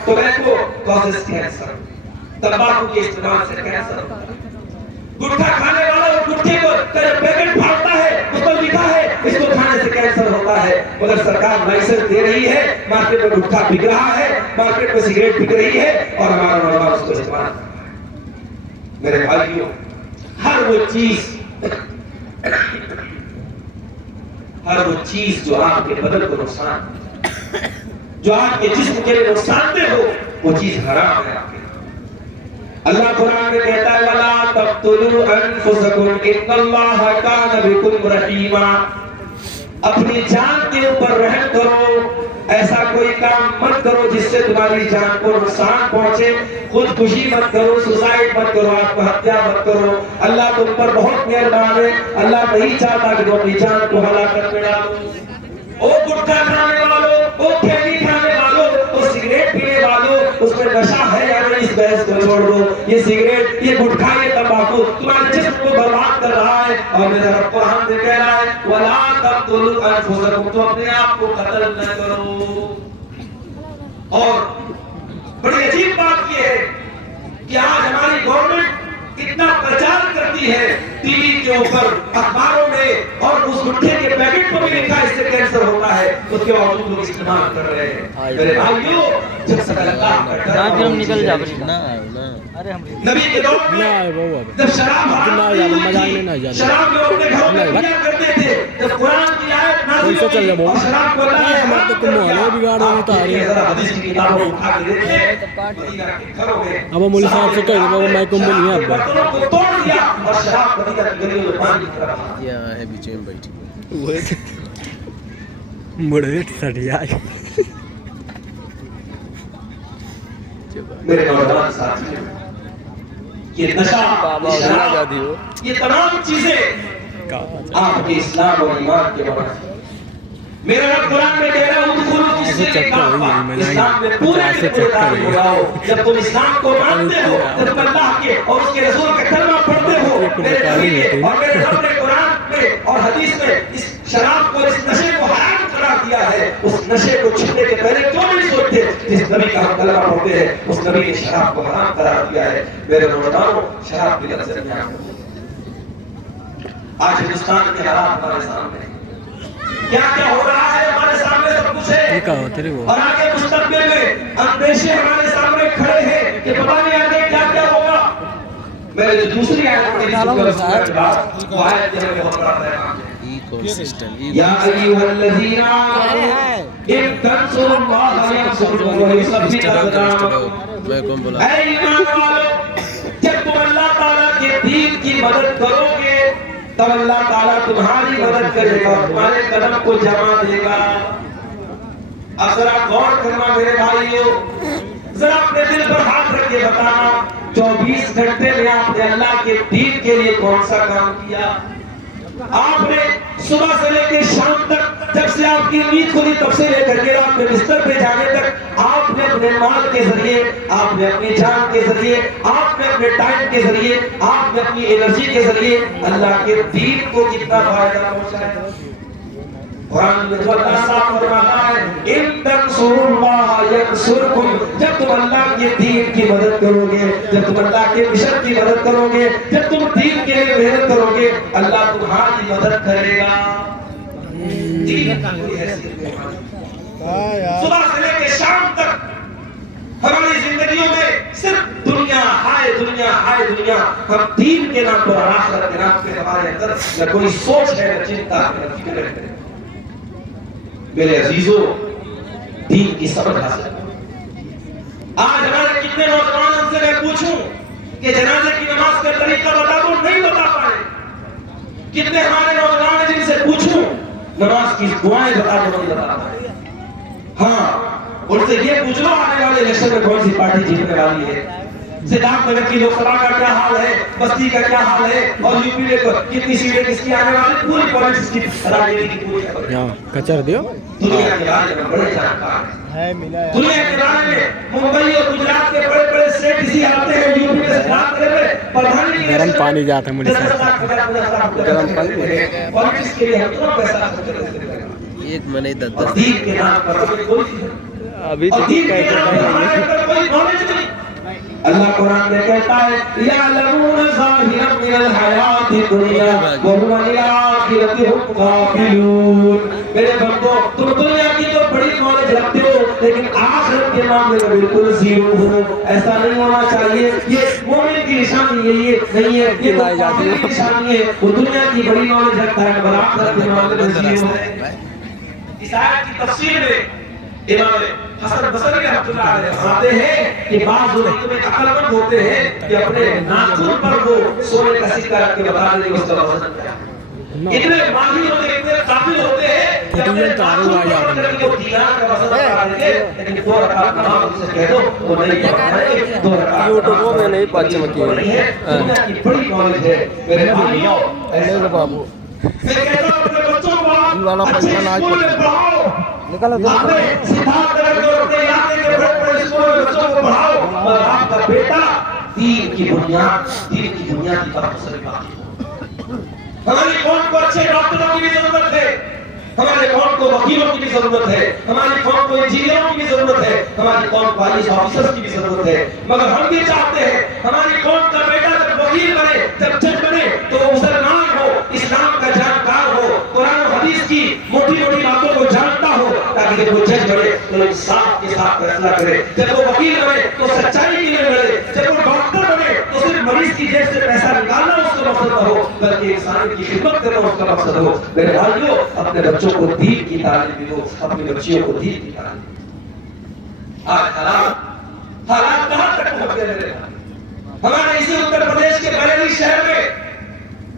ٹوبیکو کازز کینسر، تمباکو کے استعمال سے کینسر ہوتا ہے۔ گٹھا کھانے والا اور گٹھے کو پیکٹ پھاڑتا ہے، اس پر لکھا ہے اس کو کھانے سے کینسر ہوتا ہے، مگر سرکار لائسنس دے رہی ہے، مارکیٹ میں گٹھا بک رہا ہے، مارکیٹ میں سگریٹ بک رہی ہے اور ہمارا نوجوان اس کو استعمال کرتا ہے۔ میرے بھائیوں ہر وہ چیز جو آپ کے بدن کو نقصان، جو آپ کے جسم کے لیے نقصان دہ ہو، وہ چیز حرام ہے آپ کے۔ اللہ قرآن میں کہتا ہے وَلَا تَقْتُلُوا أَنفُسَكُمْ إِنَّ اللَّهَ كَانَ بِكُمْ رَحِيمًا، اپنی جان کے اوپر رحم کرو، ایسا کوئی کام مت کرو جس سے تمہاری جان کو نقصان پہنچے، خودکشی مت کرو، سوسائڈ مت کرو، آتم ہتیا مت کرو۔ اللہ تم پر بہت مہربان ہے، اللہ نہیں چاہتا کہ تم اپنی جان کو ہلاکت میں ڈالو۔ او گٹکا کھانے والوں، او کھیلی کھانے والوں، او سگریٹ پینے والوں، اس میں نشہ ہے یا نہیں اس بحث کو چھوڑ دو۔ یہ سگریٹ، یہ گٹکا، یہ تمباکو تمہارے جسم کو برباد کر رہا ہے، اور میرا رب قرآن میں کہہ رہا ہے وَلَا تَقْتُلُوا أَنفُسَكُمْ، تو اپنے آپ کو قتل نہ کرو۔ اور بڑی عجیب بات یہ ہے کہ آج ہماری گورنمنٹ اتنا پرچار کرتی ہے ٹی وی کے اوپر، اخباروں میں، اور اس گٹھے کے پیکٹ پر بھی لکھا ہے اس سے کینسر ہوتا ہے، اس کے باوجود لوگ استعمال کر رہے ہیں۔ میرے بھائیوں جب سے اللہ کا ڈر نکل جا نبی کے دور میں جب شراب شراب لوگ اپنے گھروں میں پیا کرتے تھے، جب قرآن کی آیت نازل ہوئی اور شراب کو اللہ نے حرام کر دیا، حدیث کی کتابوں اٹھا کے دیکھیں مدینہ کے گھروں میں اب مولی صاحب سے کہیں بابا میں کم نہیں ہے برتنوں کو توڑ دیا اور شراب مدینہ کی گلیوں میں پانی کر رہا یا ہے بیچے میں بیٹھی مڑے سڑیا میرے نوجوان ساتھی یہ نشہ، یہ شراب، یہ تمام چیزیں آپ کے اسلام اور ایمان کے بنا ہے۔ میرا رب قرآن میں کہہ رہا ہوں اسلام میں پورے کے پورے داخل ہو جاؤ۔ جب تم اسلام کو مانتے ہو، جب تم اللہ کے اور اس کے رسول کا کلمہ پڑھتے ہو، میرے نبی اور میرے رب نے قرآن میں اور حدیث میں اس شراب کو، اس نشے کو حرام قرار دیا ہے، اس نشے کو چھوڑنے کے پہلے کیوں نہیں سوچتے؟ جس نبی کا ہم کلمہ پڑھتے ہیں اس نبی نے شراب کو حرام قرار دیا ہے۔ میرے نوجوانوں، شراب کی لت سے نہ آؤ۔ آج ہندوستان کے حالات ہمارے سامنے ہیں، کیا کیا ہو رہا ہے ہمارے سامنے سب کچھ ہے، اور آگے مستقبل میں اندیشے ہمارے سامنے کھڑے ہیں کہ پتہ نہیں آگے کیا کیا ہوگا۔ میں جو دوسری آیت پڑھی وہ آیت جو ہے بہت بڑا پیغام ہے۔ یا ایھا الذین ان تنصروا اللہ ینصرکم ویثبت اقدامکم۔ اے ایمان والو، جب تم اللہ تعالیٰ کے دین کی مدد کرو گے تب اللہ تعالیٰ تمہاری مدد کرے گا، تمہارے قدم کو جما دے گا۔ اب ذرا غور کرنا میرے بھائیو، ذرا اپنے دل پر ہاتھ رکھ کے بتانا 24 گھنٹے میں آپ نے اللہ کے دین کے لیے کون سا کام کیا؟ آپ نے صبح سے لے کے شام تک، جب سے آپ کی نیند کھلی تب سے لے کر کے آپ نے بستر پہ جانے تک، آپ نے اپنے مال کے ذریعے، آپ نے اپنی جان کے ذریعے، آپ نے اپنے ٹائم کے ذریعے، آپ نے اپنی انرجی کے ذریعے اللہ کے دین کو کتنا فائدہ پہنچایا۔ قرآن میں جو اللہ صاحب فرماتا ہے ان تنصروا اللہ ینصرکم، جب تم اللہ کے دین کی مدد کرو گے، جب تم اللہ کے مشن کی مدد کرو گے، جب تم دین کے لیے محنت کرو گے، اللہ تمہاری مدد کرے گا۔ دین کا کوئی حیثیت نہیں۔ صبح سے لے کے شام تک ہماری زندگیوں میں صرف دنیا ہائے دنیا ہائے دنیا، ہم دین کے نام پر، آخرت کے نام پہ ہمارے اندر نہ کوئی سوچ ہے، نہ چنتا ہے، نہ فکر ہے۔ میرے عزیزوں، دین کی سمجھ حاصل آج ہمارے کتنے نوجوان سے میں پوچھوں کہ جنازے کی نماز کا طریقہ بتا دو، نہیں بتا پائے۔ کتنے ہمارے نوجوان جن سے پوچھوں نماز کی دعائیں بتا دو، نہیں بتا پائے۔ ہاں، ان سے یہ پوچھ لو آنے والے الیکشن میں کون سی پارٹی جیتنے والی ہے، سدھارتھ نگر کی لوک سبھا کا کیا حال ہے، بستی کا کیا حال ہے، اور یو پی میں کتنی سیٹیں کس کی آنے والی، پوری پالیٹکس کی راجنیتی کی پوری خبر کچر دیو دنیا کے بارے میں بڑے جانکار ہیں۔ دنیا کے بارے میں ممبئی اور گجرات کے بڑے بڑے اسٹیٹ اسی آتے ہیں، یو پی میں سدھارتھ نگر میں پردھانی گرم پانی جاتا ہے مجھے گرم پانی پالیٹکس کے لیے ہم اتنا پیسہ خرچ کرتے ہیں، ایک منی اور دین کے نام پر ہمیں کوئی چیز نہیں، اور دین کے نام پر ہمارے پر کوئی نالج نہیں۔ اللہ قرآن میں کہتا ہے یعلمون ظاہرا من الحیات الدنیا وهم عن الآخرۃ هم غافلون۔ میرے بندو، تم دنیا کی تو بڑی نالج رکھتے ہو لیکن آخرت کے معاملے میں بالکل زیرو ہو۔ ایسا نہیں ہونا چاہیے۔ یہ مومن کی نشانی یہی نہیں ہے، یہ کافر کی نشانی ہے، وہ دنیا کی بڑی نالج رکھتا ہے مگر آخرت کے معاملے میں زیرو ہے۔ اس آیت کی تفسیر میں امام حسن بصری رحمۃ اللہ علیہ فرماتے ہیں کہ بعض لوگ اتنے عقل مند ہوتے ہیں کہ اپنے ناخن پر وہ سونے کا سکہ رکھ کے بتا دیں کہ اس کا وزن کیا ہے۔ اتنے ماہر ہوتے ہیں، اتنے قابل ہوتے ہیں کہ اپنے ناخن پر رکھ کے وہ دینار کا وزن بتا دیں گے، لیکن 2 رکعت نماز ان سے کہہ دو وہ نہیں پڑھائیں گے۔ 2 رکعت یوٹیوب میں نہیں پڑھ سکتی ہے، دنیا کی بڑی نالج ہے میرے بھائیوں۔ ایسا بابو میں کہتا ہوں اپنے بچوں کو اچھے اسکول میں پڑھاؤ، اپنے سدھارتھ نگر کے اپنے علاقے کے بڑے بڑے اسکول میں بچوں کو پڑھاؤ، اور آپ کا بیٹا دین کی بنیادی باتوں سے واقف ہو۔ ہماری قوم کو اچھے ڈاکٹروں کی بھی ضرورت ہے، ہمارے قوم کو وکیلوں کی بھی ضرورت ہے، ہماری قوم کو انجینئروں کی بھی ضرورت ہے، ہماری قوم کو IAS آفیسرز کی بھی ضرورت ہے، مگر ہم بھی چاہتے ہیں ہماری قوم کا بیٹا جب وکیل بنے، جب جج بنے تو وہ مسلمان ہو، اسلام کا جانکار ہو، قرآن و حدیث کی موٹی موٹی باتوں کو جانتا ہو، تاکہ جب وہ جج بنے تو انصاف کے ساتھ فیصلہ کرے، جب وہ وکیل بنے تو سچائی کے لیے لڑے، جب وہ ڈاکٹر بنے تو صرف مریض کی جیب سے پیسہ نکالنا اس کا مقصد نہ ہو بلکہ انسان کی خدمت کرنا اس کا مقصد ہو۔ میرے بھائیوں، اپنے بچوں کو دین کی تعلیم دو، اپنی بچیوں کو دین کی تعلیم دو۔ آج حالات کہاں تک پہنچ گئے میرے بھائی؟ ہمارے اسی اتر پردیش کے بریلی شہر میں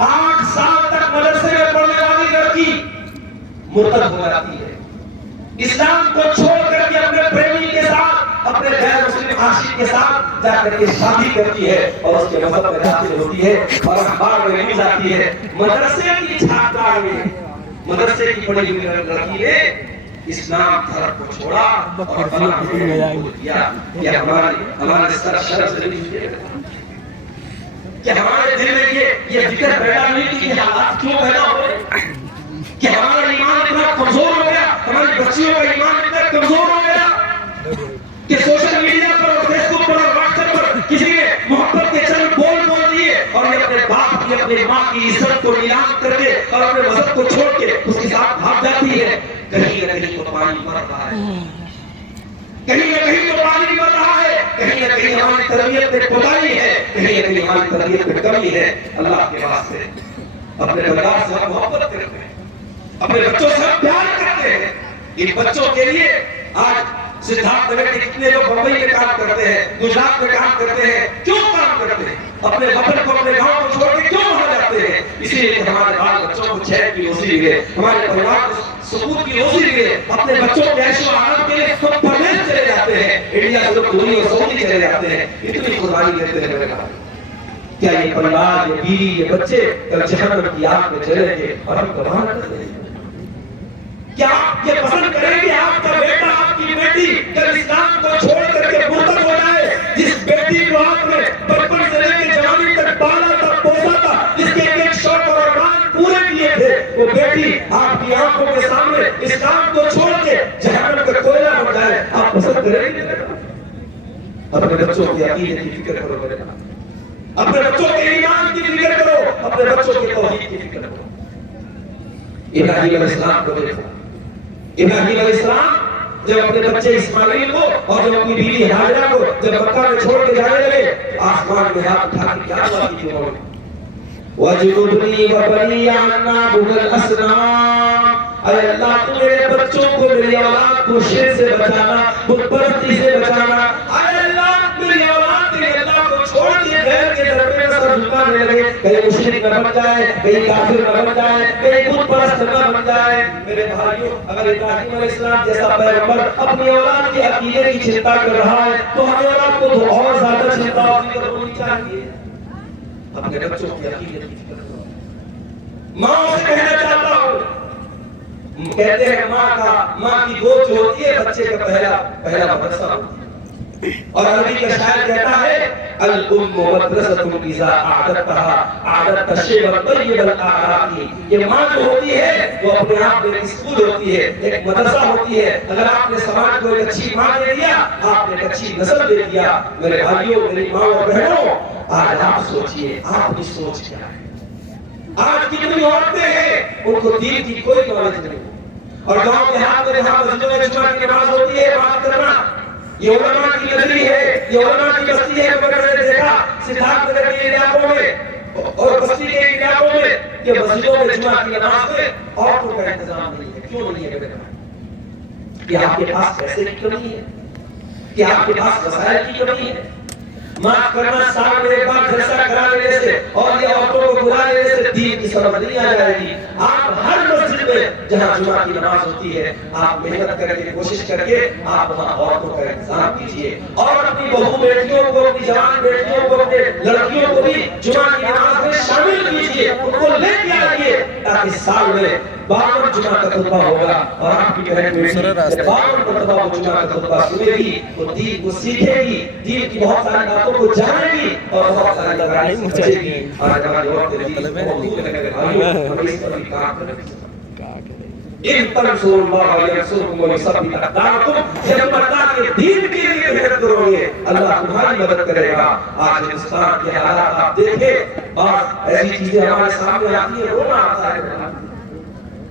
8 سال تک مدرسے میں پڑھنے والی لڑکی مرتد ہو جاتی ہے، اسلام کو چھوڑ کر کے اپنے پریمی کے ساتھ اپنے غیر مسلم عاشق کے ساتھ جا کر کے شادی کرتی ہے اور اس کے مذہب میں داخل ہوتی ہے اور اخبار میں نیوز آتی ہے مدرسے کی چھاترا میں مدرسے کی پڑھی ہوئی لڑکی نے اسلام دھرم کو چھوڑا اور کیا ہمارے سر شرم سے نہیں کہ ہمارے دل میں یہ فکر پیدا ہوئی کہ یہ حالات کیوں پیدا ہو رہے کہ ہمارا ایمان اتنا کمزور ہو گیا ہماری بچیوں کا ایمان اتنا کمزور ہو گیا کہ سوشل میڈیا پر اور فیس بک پر اور واٹس ایپ پر کسی نے محبت کے چند بول دیے اور یہ اپنے باپ کی اپنے ماں کی عزت کو نیلام کر کے اور اپنے مذہب کو چھوڑ کے اس کے ساتھ بھاگ جاتی ہے کہیں نہ کہیں تو پانی مر رہا ہے کہیں نہ کہیں تو پانی مر رہا ہے کہیں نہ کہیں ہماری تربیت میں کوتاہی ہے کہیں نہ کہیں ہماری تربیت میں کمی ہے اللہ کے واسطے اپنے پریوار سے محبت کرتے ہیں اپنے بچوں سے پیار کرتے ہیں ان بچوں کے لیے آج سدھارتھ نگر کے کتنے لوگ بمبئی میں کام کرتے ہیں گجرات میں کام کرتے ہیں کیوں کام کرتے ہیں اپنے وطن کو اپنے گاؤں کو چھوڑ کے کیوں وہاں جاتے ہیں اسی لیے کہ ہمارے بال بچوں کو چین کی روزی ملے ہمارے پریوار کو سکون کی روزی ملے اپنے بچوں کے عیش و آرام کے لیے ہم پردیس چلے جاتے ہیں انڈیا سے لوگ دبئی اور سعودی چلے جاتے ہیں اتنی قربانی دیتے ہیں میرے بھائی کیا یہ پریوار یہ بیوی یہ بچے کل جہنم کی آگ میں جلیں گے اور ہم گواہ کرتے ہیں کیا آپ یہ پسند کریں گے آپ کا بیٹا آپ کی بیٹی کل اسلام کو چھوڑ کر کے مرتد ہو جائے جس بیٹی کو آپ نے بچپن سے لے کے جوانی تک پالا تھا پوسا تھا جس کے ایک شوق اور ارمان پورے کیے تھے وہ بیٹی آپ کی آنکھوں کے سامنے اسلام کو چھوڑ کے جہنم کا کوئلہ بن جائے آپ پسند کریں گے اپنے بچوں کی عقیدے کی فکر کرو میرے اپنے بچوں کے ایمان کی فکر کرو اپنے بچوں کی توحید کی فکر کرو ابراہیم علیہ السلام کو دیکھو ابراہیم علیہ السلام جب اپنے بچے اسماعیل کو اور جب اپنی بیوی ہاجرہ کو جب مکہ میں چھوڑ کے جانے لگے آسمان میں ہاتھ اٹھا کے کیا دعا کی انہوں نے وَجْنُبْنِي وَبَنِيَّ أَن نَّعْبُدَ الْأَصْنَامَ اے اللہ تو میرے بچوں کو میری اولاد کو شرک سے بچانا بت پرستی سے بچانا اے اللہ میری اولاد میرے اللہ کو چھوڑ کے غیر کے در پہ سر جھکانے لگے کہیں مشرک نہ بن جائے کہیں کافر نہ بن جائے کہیں بت پرست نہ بن جائے میرے بھائیوں اگر ابراہیم علیہ السلام جیسا پیغمبر اپنی اولاد کے عقیدے کی چنتا کر رہا ہے تو ہمیں اولاد کو تو اور زیادہ چنتا اور فکر ہونی چاہیے اپنے بچوں کی عقیدے کی فکر کرو ماں سے کہنا چاہتا ہوں کہتے ہیں ماں کی گود جو ہوتی ہے بچے کا پہلا مدرسہ ہوتی ہے اور عربی کا شاعر کہتا ہے الام مدرسۃ اذا اعددتها اعددت الشیء الطیب الاعراق یہ ماں جو ہوتی ہے وہ اپنے آپ میں اسکول ہوتی ہے ایک مدرسہ ہوتی ہے اگر آپ نے سماج کو ایک اچھی ماں دے دیا آپ نے ایک اچھی نسل دے دیا میرے بھائیوں میری ماں اور بہنوں آج آپ سوچئے آپ کی سوچ کیا ہے آج کتنی عورتیں ہیں ان کو دین کی کوئی نالج نہیں اور گاؤں کے ہاتھ میں جہاں مسجدوں میں جمعہ کی نماز ہوتی ہے بات کرنا یہ علماء کی نظری ہے یہ علماء کی بستی ہے مگر میں نے دیکھا سدھارتھ نگر کے علاقوں میں اور بستی کے علاقوں میں کہ مسجدوں میں جمعہ کی نماز میں عورتوں کا انتظام نہیں ہے کیوں نہیں ہے میرے بھائی کہ آپ کے پاس پیسے کی کمی ہے کہ آپ کے پاس وسائل کی کمی ہے معاف کرنا سال میں ایک بار جلسہ کرا لینے سے اور یہ عورتوں کو بلا لینے سے دین کی سمجھ نہیں آ جائے گی آپ ہر مسجد میں جہاں جمعہ کی نماز ہوتی ہے آپ محنت کر کے کوشش کر کے آپ وہاں عورتوں کا انتظام کیجیے اور اپنی بہو بیٹیوں کو اپنی جوان بیٹیوں کو اپنے لڑکیوں کو بھی جمعہ کی نماز میں شامل کیجیے ان کو لے کے آئیے تاکہ سال میں 52 جمعہ کا خطبہ ہوگا اور آپ کی بہن بیٹی 52 مرتبہ وہ جمعہ کا خطبہ سنے گی وہ دین کو سیکھے گی دین کی بہت ساری باتوں کو جانے گی اور بہت ساری لڑائی سے بچے گی آج ہماری عورتیں دین کو موجود ہے بھائیوں ہم اس پر بھی کام کریں ان تنصروا اللہ ینصرکم ویثبت اقدامکم جب اللہ کے دین کے لیے محنت کرو گے اللہ تمہاری مدد کرے گا آج ہندوستان کے حالات آپ دیکھیں اور ایسی چیزیں ہمارے سامنے آتی ہیں رونا آتا ہے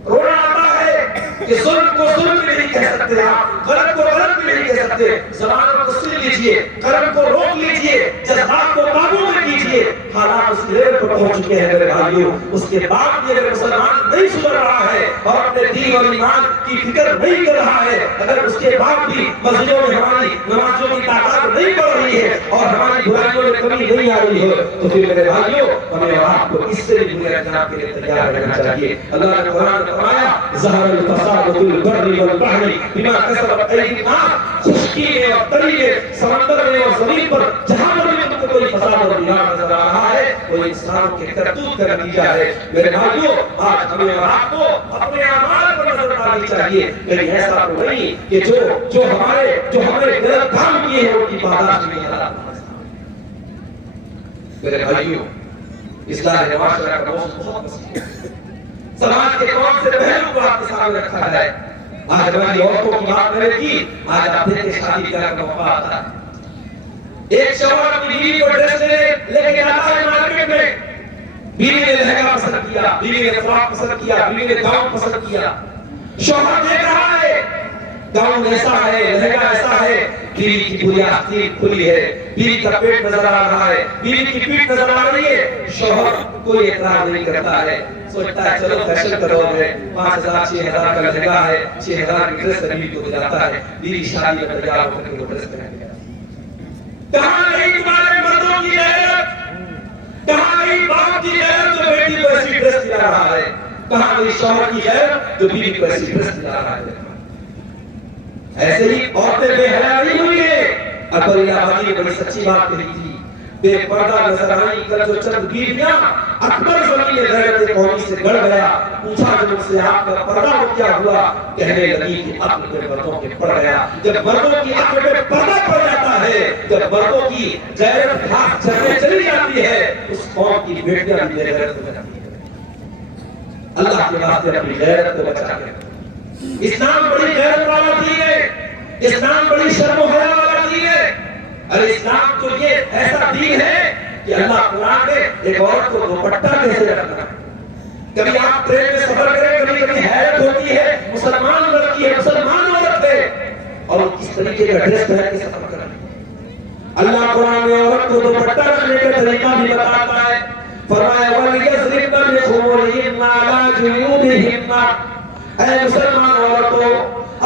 رونا آتا ہے کہ ظلم کو ظلم نہیں کہہ سکتے آپ غلط کو غلط بھی نہیں کہہ سکتے زبان کو سن لیجئے قلم کو روک لیجئے جذبات کو قابو میں کیجئے حالات اس لیول پر پہنچ چکے ہیں میرے بھائیوں اس کے بعد بھی اگر مسلمان نہیں سدھر رہا ہے اور اپنے دین اور ایمان کی فکر نہیں کر رہا ہے اگر اس کے بعد بھی مسجدوں میں ہماری نمازوں کی تعداد نہیں بڑھ رہی ہے اور ہماری برائیوں میں کمی نہیں آ رہی ہے تو پھر میرے بھائیوں ہمیں آپ کو اس سے بھی برے انجام کے لیے تیار رہنا چاہیے اللہ نے قرآن میں فرمایا ظہر الفساد فی البر والبحر بما کسبت ایدی الناس، خشکی میں اور تری میں، سمندر میں اور زمین پر جہاں پر بھی تم کو کوئی فساد اور بگاڑ نظر آ رہا ہے وہ انسان کے کرتوت کا نتیجہ ہے۔ میرے بھائیو، آج ہمیں اور آپ کو اپنے اعمال پر نظر ڈالنی چاہیے، لیکن ایسا تو نہیں کہ جو ہمارے غلط کام کیے ہیں ان کی پاداش میں اللہ۔ میرے بھائیو، اصلاح معاشرہ کا موضوع بہت وسیع ہے، سماج کے کون سے پہلو کو آپ کے سامنے رکھا ہے۔ آج ہماری عورتوں کی بات کرے گی، آج آپ دیکھیں شادی کا موقع آتا ہے، ایک شوہر اپنی بیوی کو ڈریس لے کے آتا ہے مارکیٹ میں، بیوی نے لہنگا پسند کیا، بیوی نے فراق پسند کیا، بیوی نے گاؤن پسند کیا، شوہر دیکھ رہا ہے گاؤن ایسا ہے، لہنگا ایسا ہے، بیوی کی پوری آستین کھلی ہے، بیوی کا پیٹ نظر آ رہا ہے، بیوی کی پیٹ نظر آ رہی ہے، شوہر کوئی اعتراض نہیں کرتا ہے، سوچتا ہے چلو فیشن کرو ہے، 5000 6000 کا لہنگا ہے، 6000 کی ڈریس بیوی کو دے جاتا ہے، بیوی شادی میں تیار ہو کر کے وہ ڈریس پہن کے کہاں نہیں تمہارے مردوں کی غیرت، کہاں نہیں باپ کی غیرت جو بیٹی کو ایسی ڈریس دلا رہا ہے، کہاں نہیں شوہر کی غیرت جو بیوی کو ایسی ڈریس دلا رہا ہے۔ ایسے ہی عورتیں بے حیا نہیں ہوئی ہیں، اکبر الہی نے بڑی سچی بات کہی تھی، بے پردہ نظر آئی کر جو چند بیویاں، اکبر زمین غیرت قومی سے گڑ گیا، پوچھا جب ان سے آپ کا پردہ ہو کیا ہوا، کہنے لگی کہ عقل پہ مردوں کے پڑ گیا۔ جب مردوں کی عقل پہ پردہ پڑ جاتا ہے، جب مردوں کی غیرت گھاس چرنے چلی جاتی ہے، اس قوم کی بیٹیاں بھی بے غیرت ہو جاتی ہیں۔ اللہ کے واسطے اپنی غیرت کو بچا کے رکھو۔ اسلام بڑی غیرت والا دین ہے، اسلام بڑی شرم و حیا والا دین ہے۔ ارے اسلام تو یہ ایسا دین ہے کہ اللہ قرآن میں ایک عورت کو دوپٹہ کیسے رکھنا ہے۔ کبھی آپ ٹرین میں سفر کریں، کبھی کبھی حیرت ہوتی ہے، مسلمان لڑکی ہے، مسلمان عورت ہے، اور وہ کس طریقے کا ڈریس پہن کے سفر کر رہی ہے۔ اللہ قرآن میں عورت کو دوپٹہ رکھنے کا طریقہ بھی بتاتا ہے، فرمایا وَلْيَضْرِبْنَ بِخُمُرِهِنَّ عَلَىٰ جُيُوبِهِنَّ، اے مسلمان عورتوں،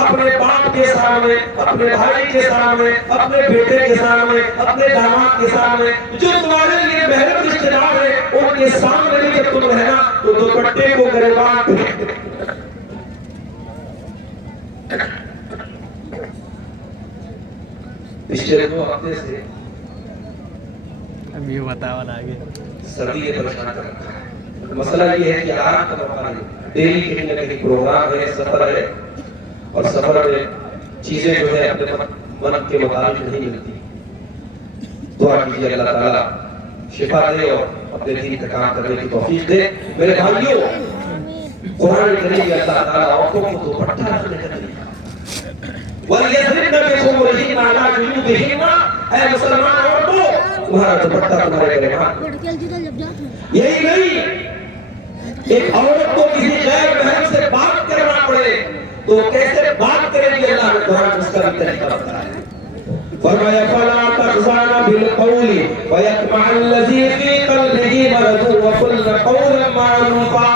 اپنے باپ کے سامنے، اپنے بھائی کے سامنے، اپنے بیٹے کے سامنے، اپنے داماد کے سامنے، جو تمہارے لیے محرم رشتہ دار ہے، ان کے سامنے بھی جب تم رہنا تو دوپٹے کو گریبان پہ پچھلے 2 ہفتے سے اب یہ بتاوا آگے سردی نے پریشان کر رکھا ہے۔ مسئلہ یہ ہے کہ آرام کا موقع نہیں، ڈیلی کہیں نہ کہیں پروگرام ہے، سفر ہے، اور سفر میں چیزیں جو ہے اپنے من کے مطابق نہیں ملتی۔ دعا کیجیے اللہ تعالیٰ شفا دے اور اپنے دین کا کام کرنے کی توفیق دے۔ میرے بھائیوں، قرآن کریم میں اللہ تعالیٰ عورتوں کو دوپٹہ رکھنے کا طریقہ وَلْيَضْرِبْنَ بِخُمُرِهِنَّ عَلَىٰ جُيُوبِهِنَّ، اے مسلمان عورتوں تمہارا دوپٹہ تمہارے گریبان۔ یہی نہیں، ایک عورت کو کسی غیر محرم سے بات کرنا پڑے تو کیسے بات کرے گی، اللہ نے قرآن اس کا بھی طریقہ بتایا ہے۔ فرمایا فَلَا تَخْضَعْنَ بِالْقَوْلِ وَيَطْمَعَ الَّذِي فِي قَلْبِهِ مَرَضٌ وَقُلْنَ قَوْلًا مَّعْرُوفًا۔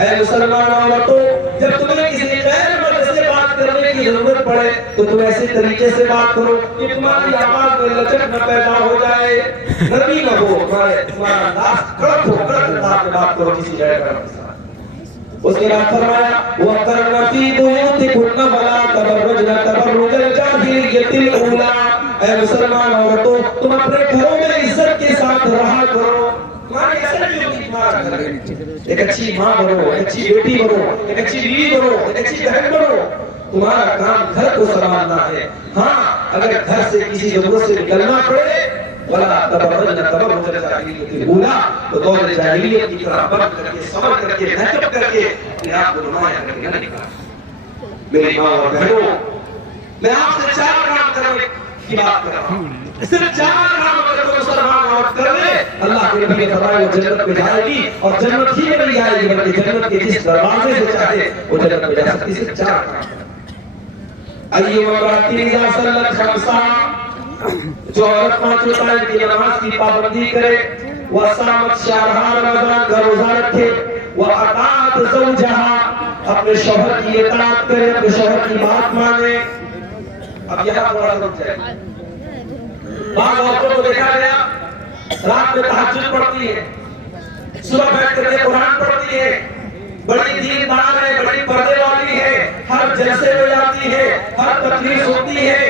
اے مسلمان عورتوں، جب تمہیں کسی غیر مرد سے بات کرنے کی ضرورت پڑے تو تم ایسے طریقے سے بات کرو کہ تمہاری آواز میں لچک نہ پیدا ہو جائے، نرمی نہ ہو، تمہارا انداز کڑک ہو، کڑک انداز میں بات کرو کسی غیر مرد سے۔ اس کے بعد فرمایا وَقَرْنَ فِي بُيُوتِكُنَّ وَلَا تَبَرَّجْنَ تَبَرُّجَ الْجَاهِلِيَّةِ الْأُولَىٰ، اے مسلمان عورتوں تم اپنے گھروں میں عزت کے ساتھ رہا کرو۔ تمہاری ایسا نہیں ہوگی تمہارا گھر ایک اچھی ماں بنو، ایک اچھی بیٹی بنو، ایک اچھی بیوی بنو، ایک اچھی بہن بنو۔ تمہارا کام گھر کو سنبھالنا ہے۔ ہاں، اگر گھر سے کسی ضرورت سے نکلنا پڑے وَلَا تَبَرَّجْنَ تَبَرُّجَ الْجَاهِلِيَّةِ الْأُولَىٰ، تو دور جاہلیت کی طرح بند کر کے، صبر کر کے، میک اپ کر کے اپنے آپ کو نمایاں کر کے نہ نکلا۔ میری ماں اور بہنوں، میں آپ سے 4 کام کرنے کی بات کر رہا ہوں، صرف 4 کام اگر کوئی مسلمان عورت کر لے، اللہ کے نبی نے فرمایا وہ جنت میں جائے گی، اور جنت ہی میں نہیں جائے گی بلکہ جنت کے جس دروازے سے چاہے وہ جنت میں جا سکتی۔ صرف 4 کام۔ ایما امرأة اذا صلت 5، جو عورت 5 ٹائم کی نماز کی پابندی کرے، وصامت شهرها رمضان کا روزہ رکھے، وأطاعت زوجها، اپنے شوہر کی اطاعت کرے، اپنے شوہر کی بات مانے۔ اب یہاں تھوڑا رک جائے، بعض عورتوں کو دیکھا گیا رات میں تہجد پڑھتی ہے، صبح بیٹھ کر کے قرآن پڑھتی ہے، بڑی دیندار ہے، بڑی پردے والی ہے، جلسے میں جاتی ہے، ہر تقریر سنتی ہے،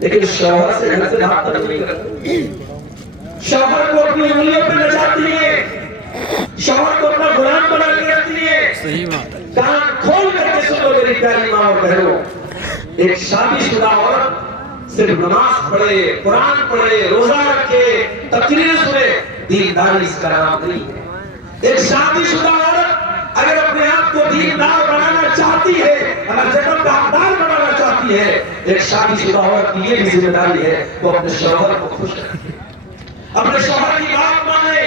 لیکن شوہر سے گھر سے باہر تک نہیں کرتی، شوہر کو اپنی انگلیوں پہ نچاتی ہے، شوہر کو اپنا غلام بنا کے رکھتی ہے۔ صحیح بات ہے۔ کان کھول کر کے سنو میری پیاری ماں اور بہنوں، ایک شادی شدہ عورت صرف نماز پڑھے، قرآن پڑھے، روزہ رکھے، تقریر سنے، دینداری اس کا نام نہیں ہے۔ ایک شادی شدہ عورت اگر اپنے آپ کو دیندار بنانا چاہتی ہے، اگر جنت کا حقدار بنانا چاہتی ہے، ایک شادی شدہ عورت کی یہ بھی ذمہ داری ہے وہ اپنے شوہر کو خوش رکھے، اپنے شوہر کی بات مانے،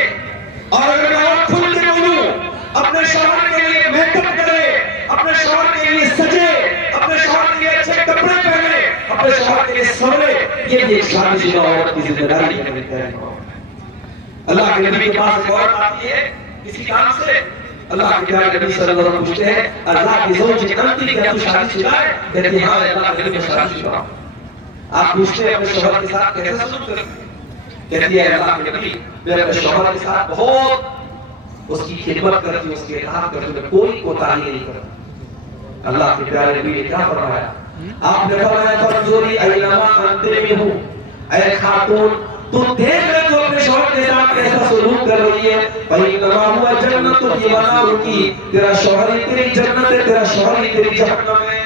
اور اگر میں اور کھل کے بولوں، اپنے شوہر کے لیے میک اپ کرے، اپنے شوہر کے لیے سجے، اپنے شوہر کے لیے اچھے کپڑے پہنے، اپنے شوہر کے لیے سورے، یہ بھی ایک شادی شدہ عورت کی ذمہ داری ہے۔ اللہ کے نبی کے پاس ایک عورت آتی ہے کسی کام سے، اللہ کے پیارے نبی صلی اللہ علیہ وسلم پوچھتے ہیں اللہ کی زوج انتی کیا تو شادی شدہ ہے؟ کہتی ہے ہاں اللہ کے نبی شادی شدہ ہوں۔ آپ پوچھتے ہیں اپنے شوہر کے ساتھ کیسے سلوک کرتے ہیں؟ کہتی ہے اللہ کے نبی میں اپنے شوہر کے ساتھ بہت اس کی خدمت کرتی ہوں، اس کی اطاعت کرتی ہوں، میں کوئی کوتاہی نہیں کرتا۔ اللہ کے پیارے نبی نے کیا فرمایا؟ آپ نے فرمایا فانظری اینما انت منہ، اے خاتون تو دیکھ لے تو اپنے شوہر کے ساتھ کیسا سلوک کر رہی ہے، فإنما هو جنت ونار، تیرا شوہر ہی تیری جنت ہے، تیرا شوہر ہی تیری جہنم ہے۔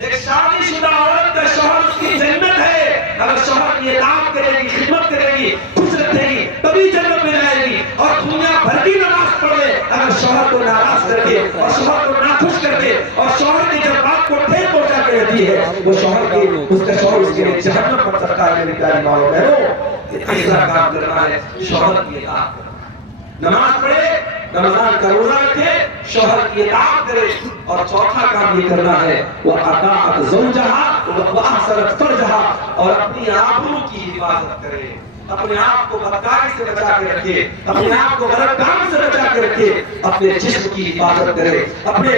ایک شادی شدہ عورت کا شوہر اس کی جنت ہے، اگر شوہر کی اطاعت کرے گی، خدمت کرے گی، خوش رکھے گی، تبھی جنت میں جائے گی۔ اور دنیا بھر کی نماز پڑھ لے، اگر شوہر کو ناراض کر کے اور شوہر کو ناخوش کر کے اور شوہر کی جذبات کو ٹھیک پہنچا کے رہتی ہے، وہ شوہر کی اس کا شوہر اس کے لیے جہنم بن سکتا ہے۔ میری پیاری ماں اور بہنوں، تیسرا کام کرنا ہے شوہر کی اطاعت کرنا، نماز پڑھے، رمضان کا روزہ رکھے، شوہر کی اطاعت کرے، اور چوتھا کام یہ کرنا ہے وہ اطاعت زوجہا واحسنت فرجہا، اور اپنی آبرو کی حفاظت کرے، اپنے آپ کو بدکاری سے بچا کے رکھے، اپنے آپ کو غلط کام سے بچا کے رکھے، اپنے جسم کی حفاظت کرے، اپنے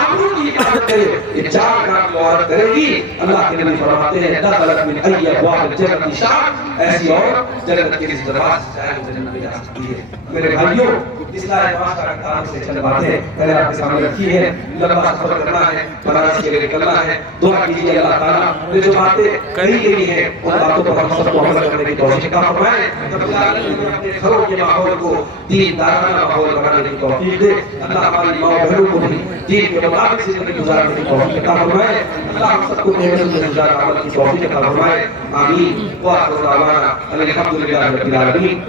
آبرو کی حفاظت کرے۔ یہ چار کام جو عورت کرے گی، اللہ کے نبی فرماتے ہیں دخلت من ای ابواب الجنت شاء، ایسی عورت جنت کے اس دروازے سے چاہے وہ جنت میں جا سکتی ہے۔ میرے بھائیوں، اصلاح معاشرہ کا تعلق سے چند باتیں پہلے آپ کے سامنے رکھی ہے، لمبا سفر کرنا ہے، بنارس کے لیے نکلنا ہے، دعا کیجیے اللہ تعالیٰ نے جو باتیں کہی گئی ہیں ان باتوں پر ہم سب کو عمل کرنے کی توفیق عطا فرمائے، رب العالمین ہمیں اپنے گھروں کے ماحول کو دین دارانہ ماحول بنانے کی توفیق دے، اللہ ہماری ماں بہنوں کو بھی دین کے مطابق زندگی گزارنے کی توفیق عطا فرمائے، اللہ ہم سب کو نیک گزار عمل کی توفیق عطا فرمائے، آمین۔ وآخر دعوانا الحمدللہ رب العالمین۔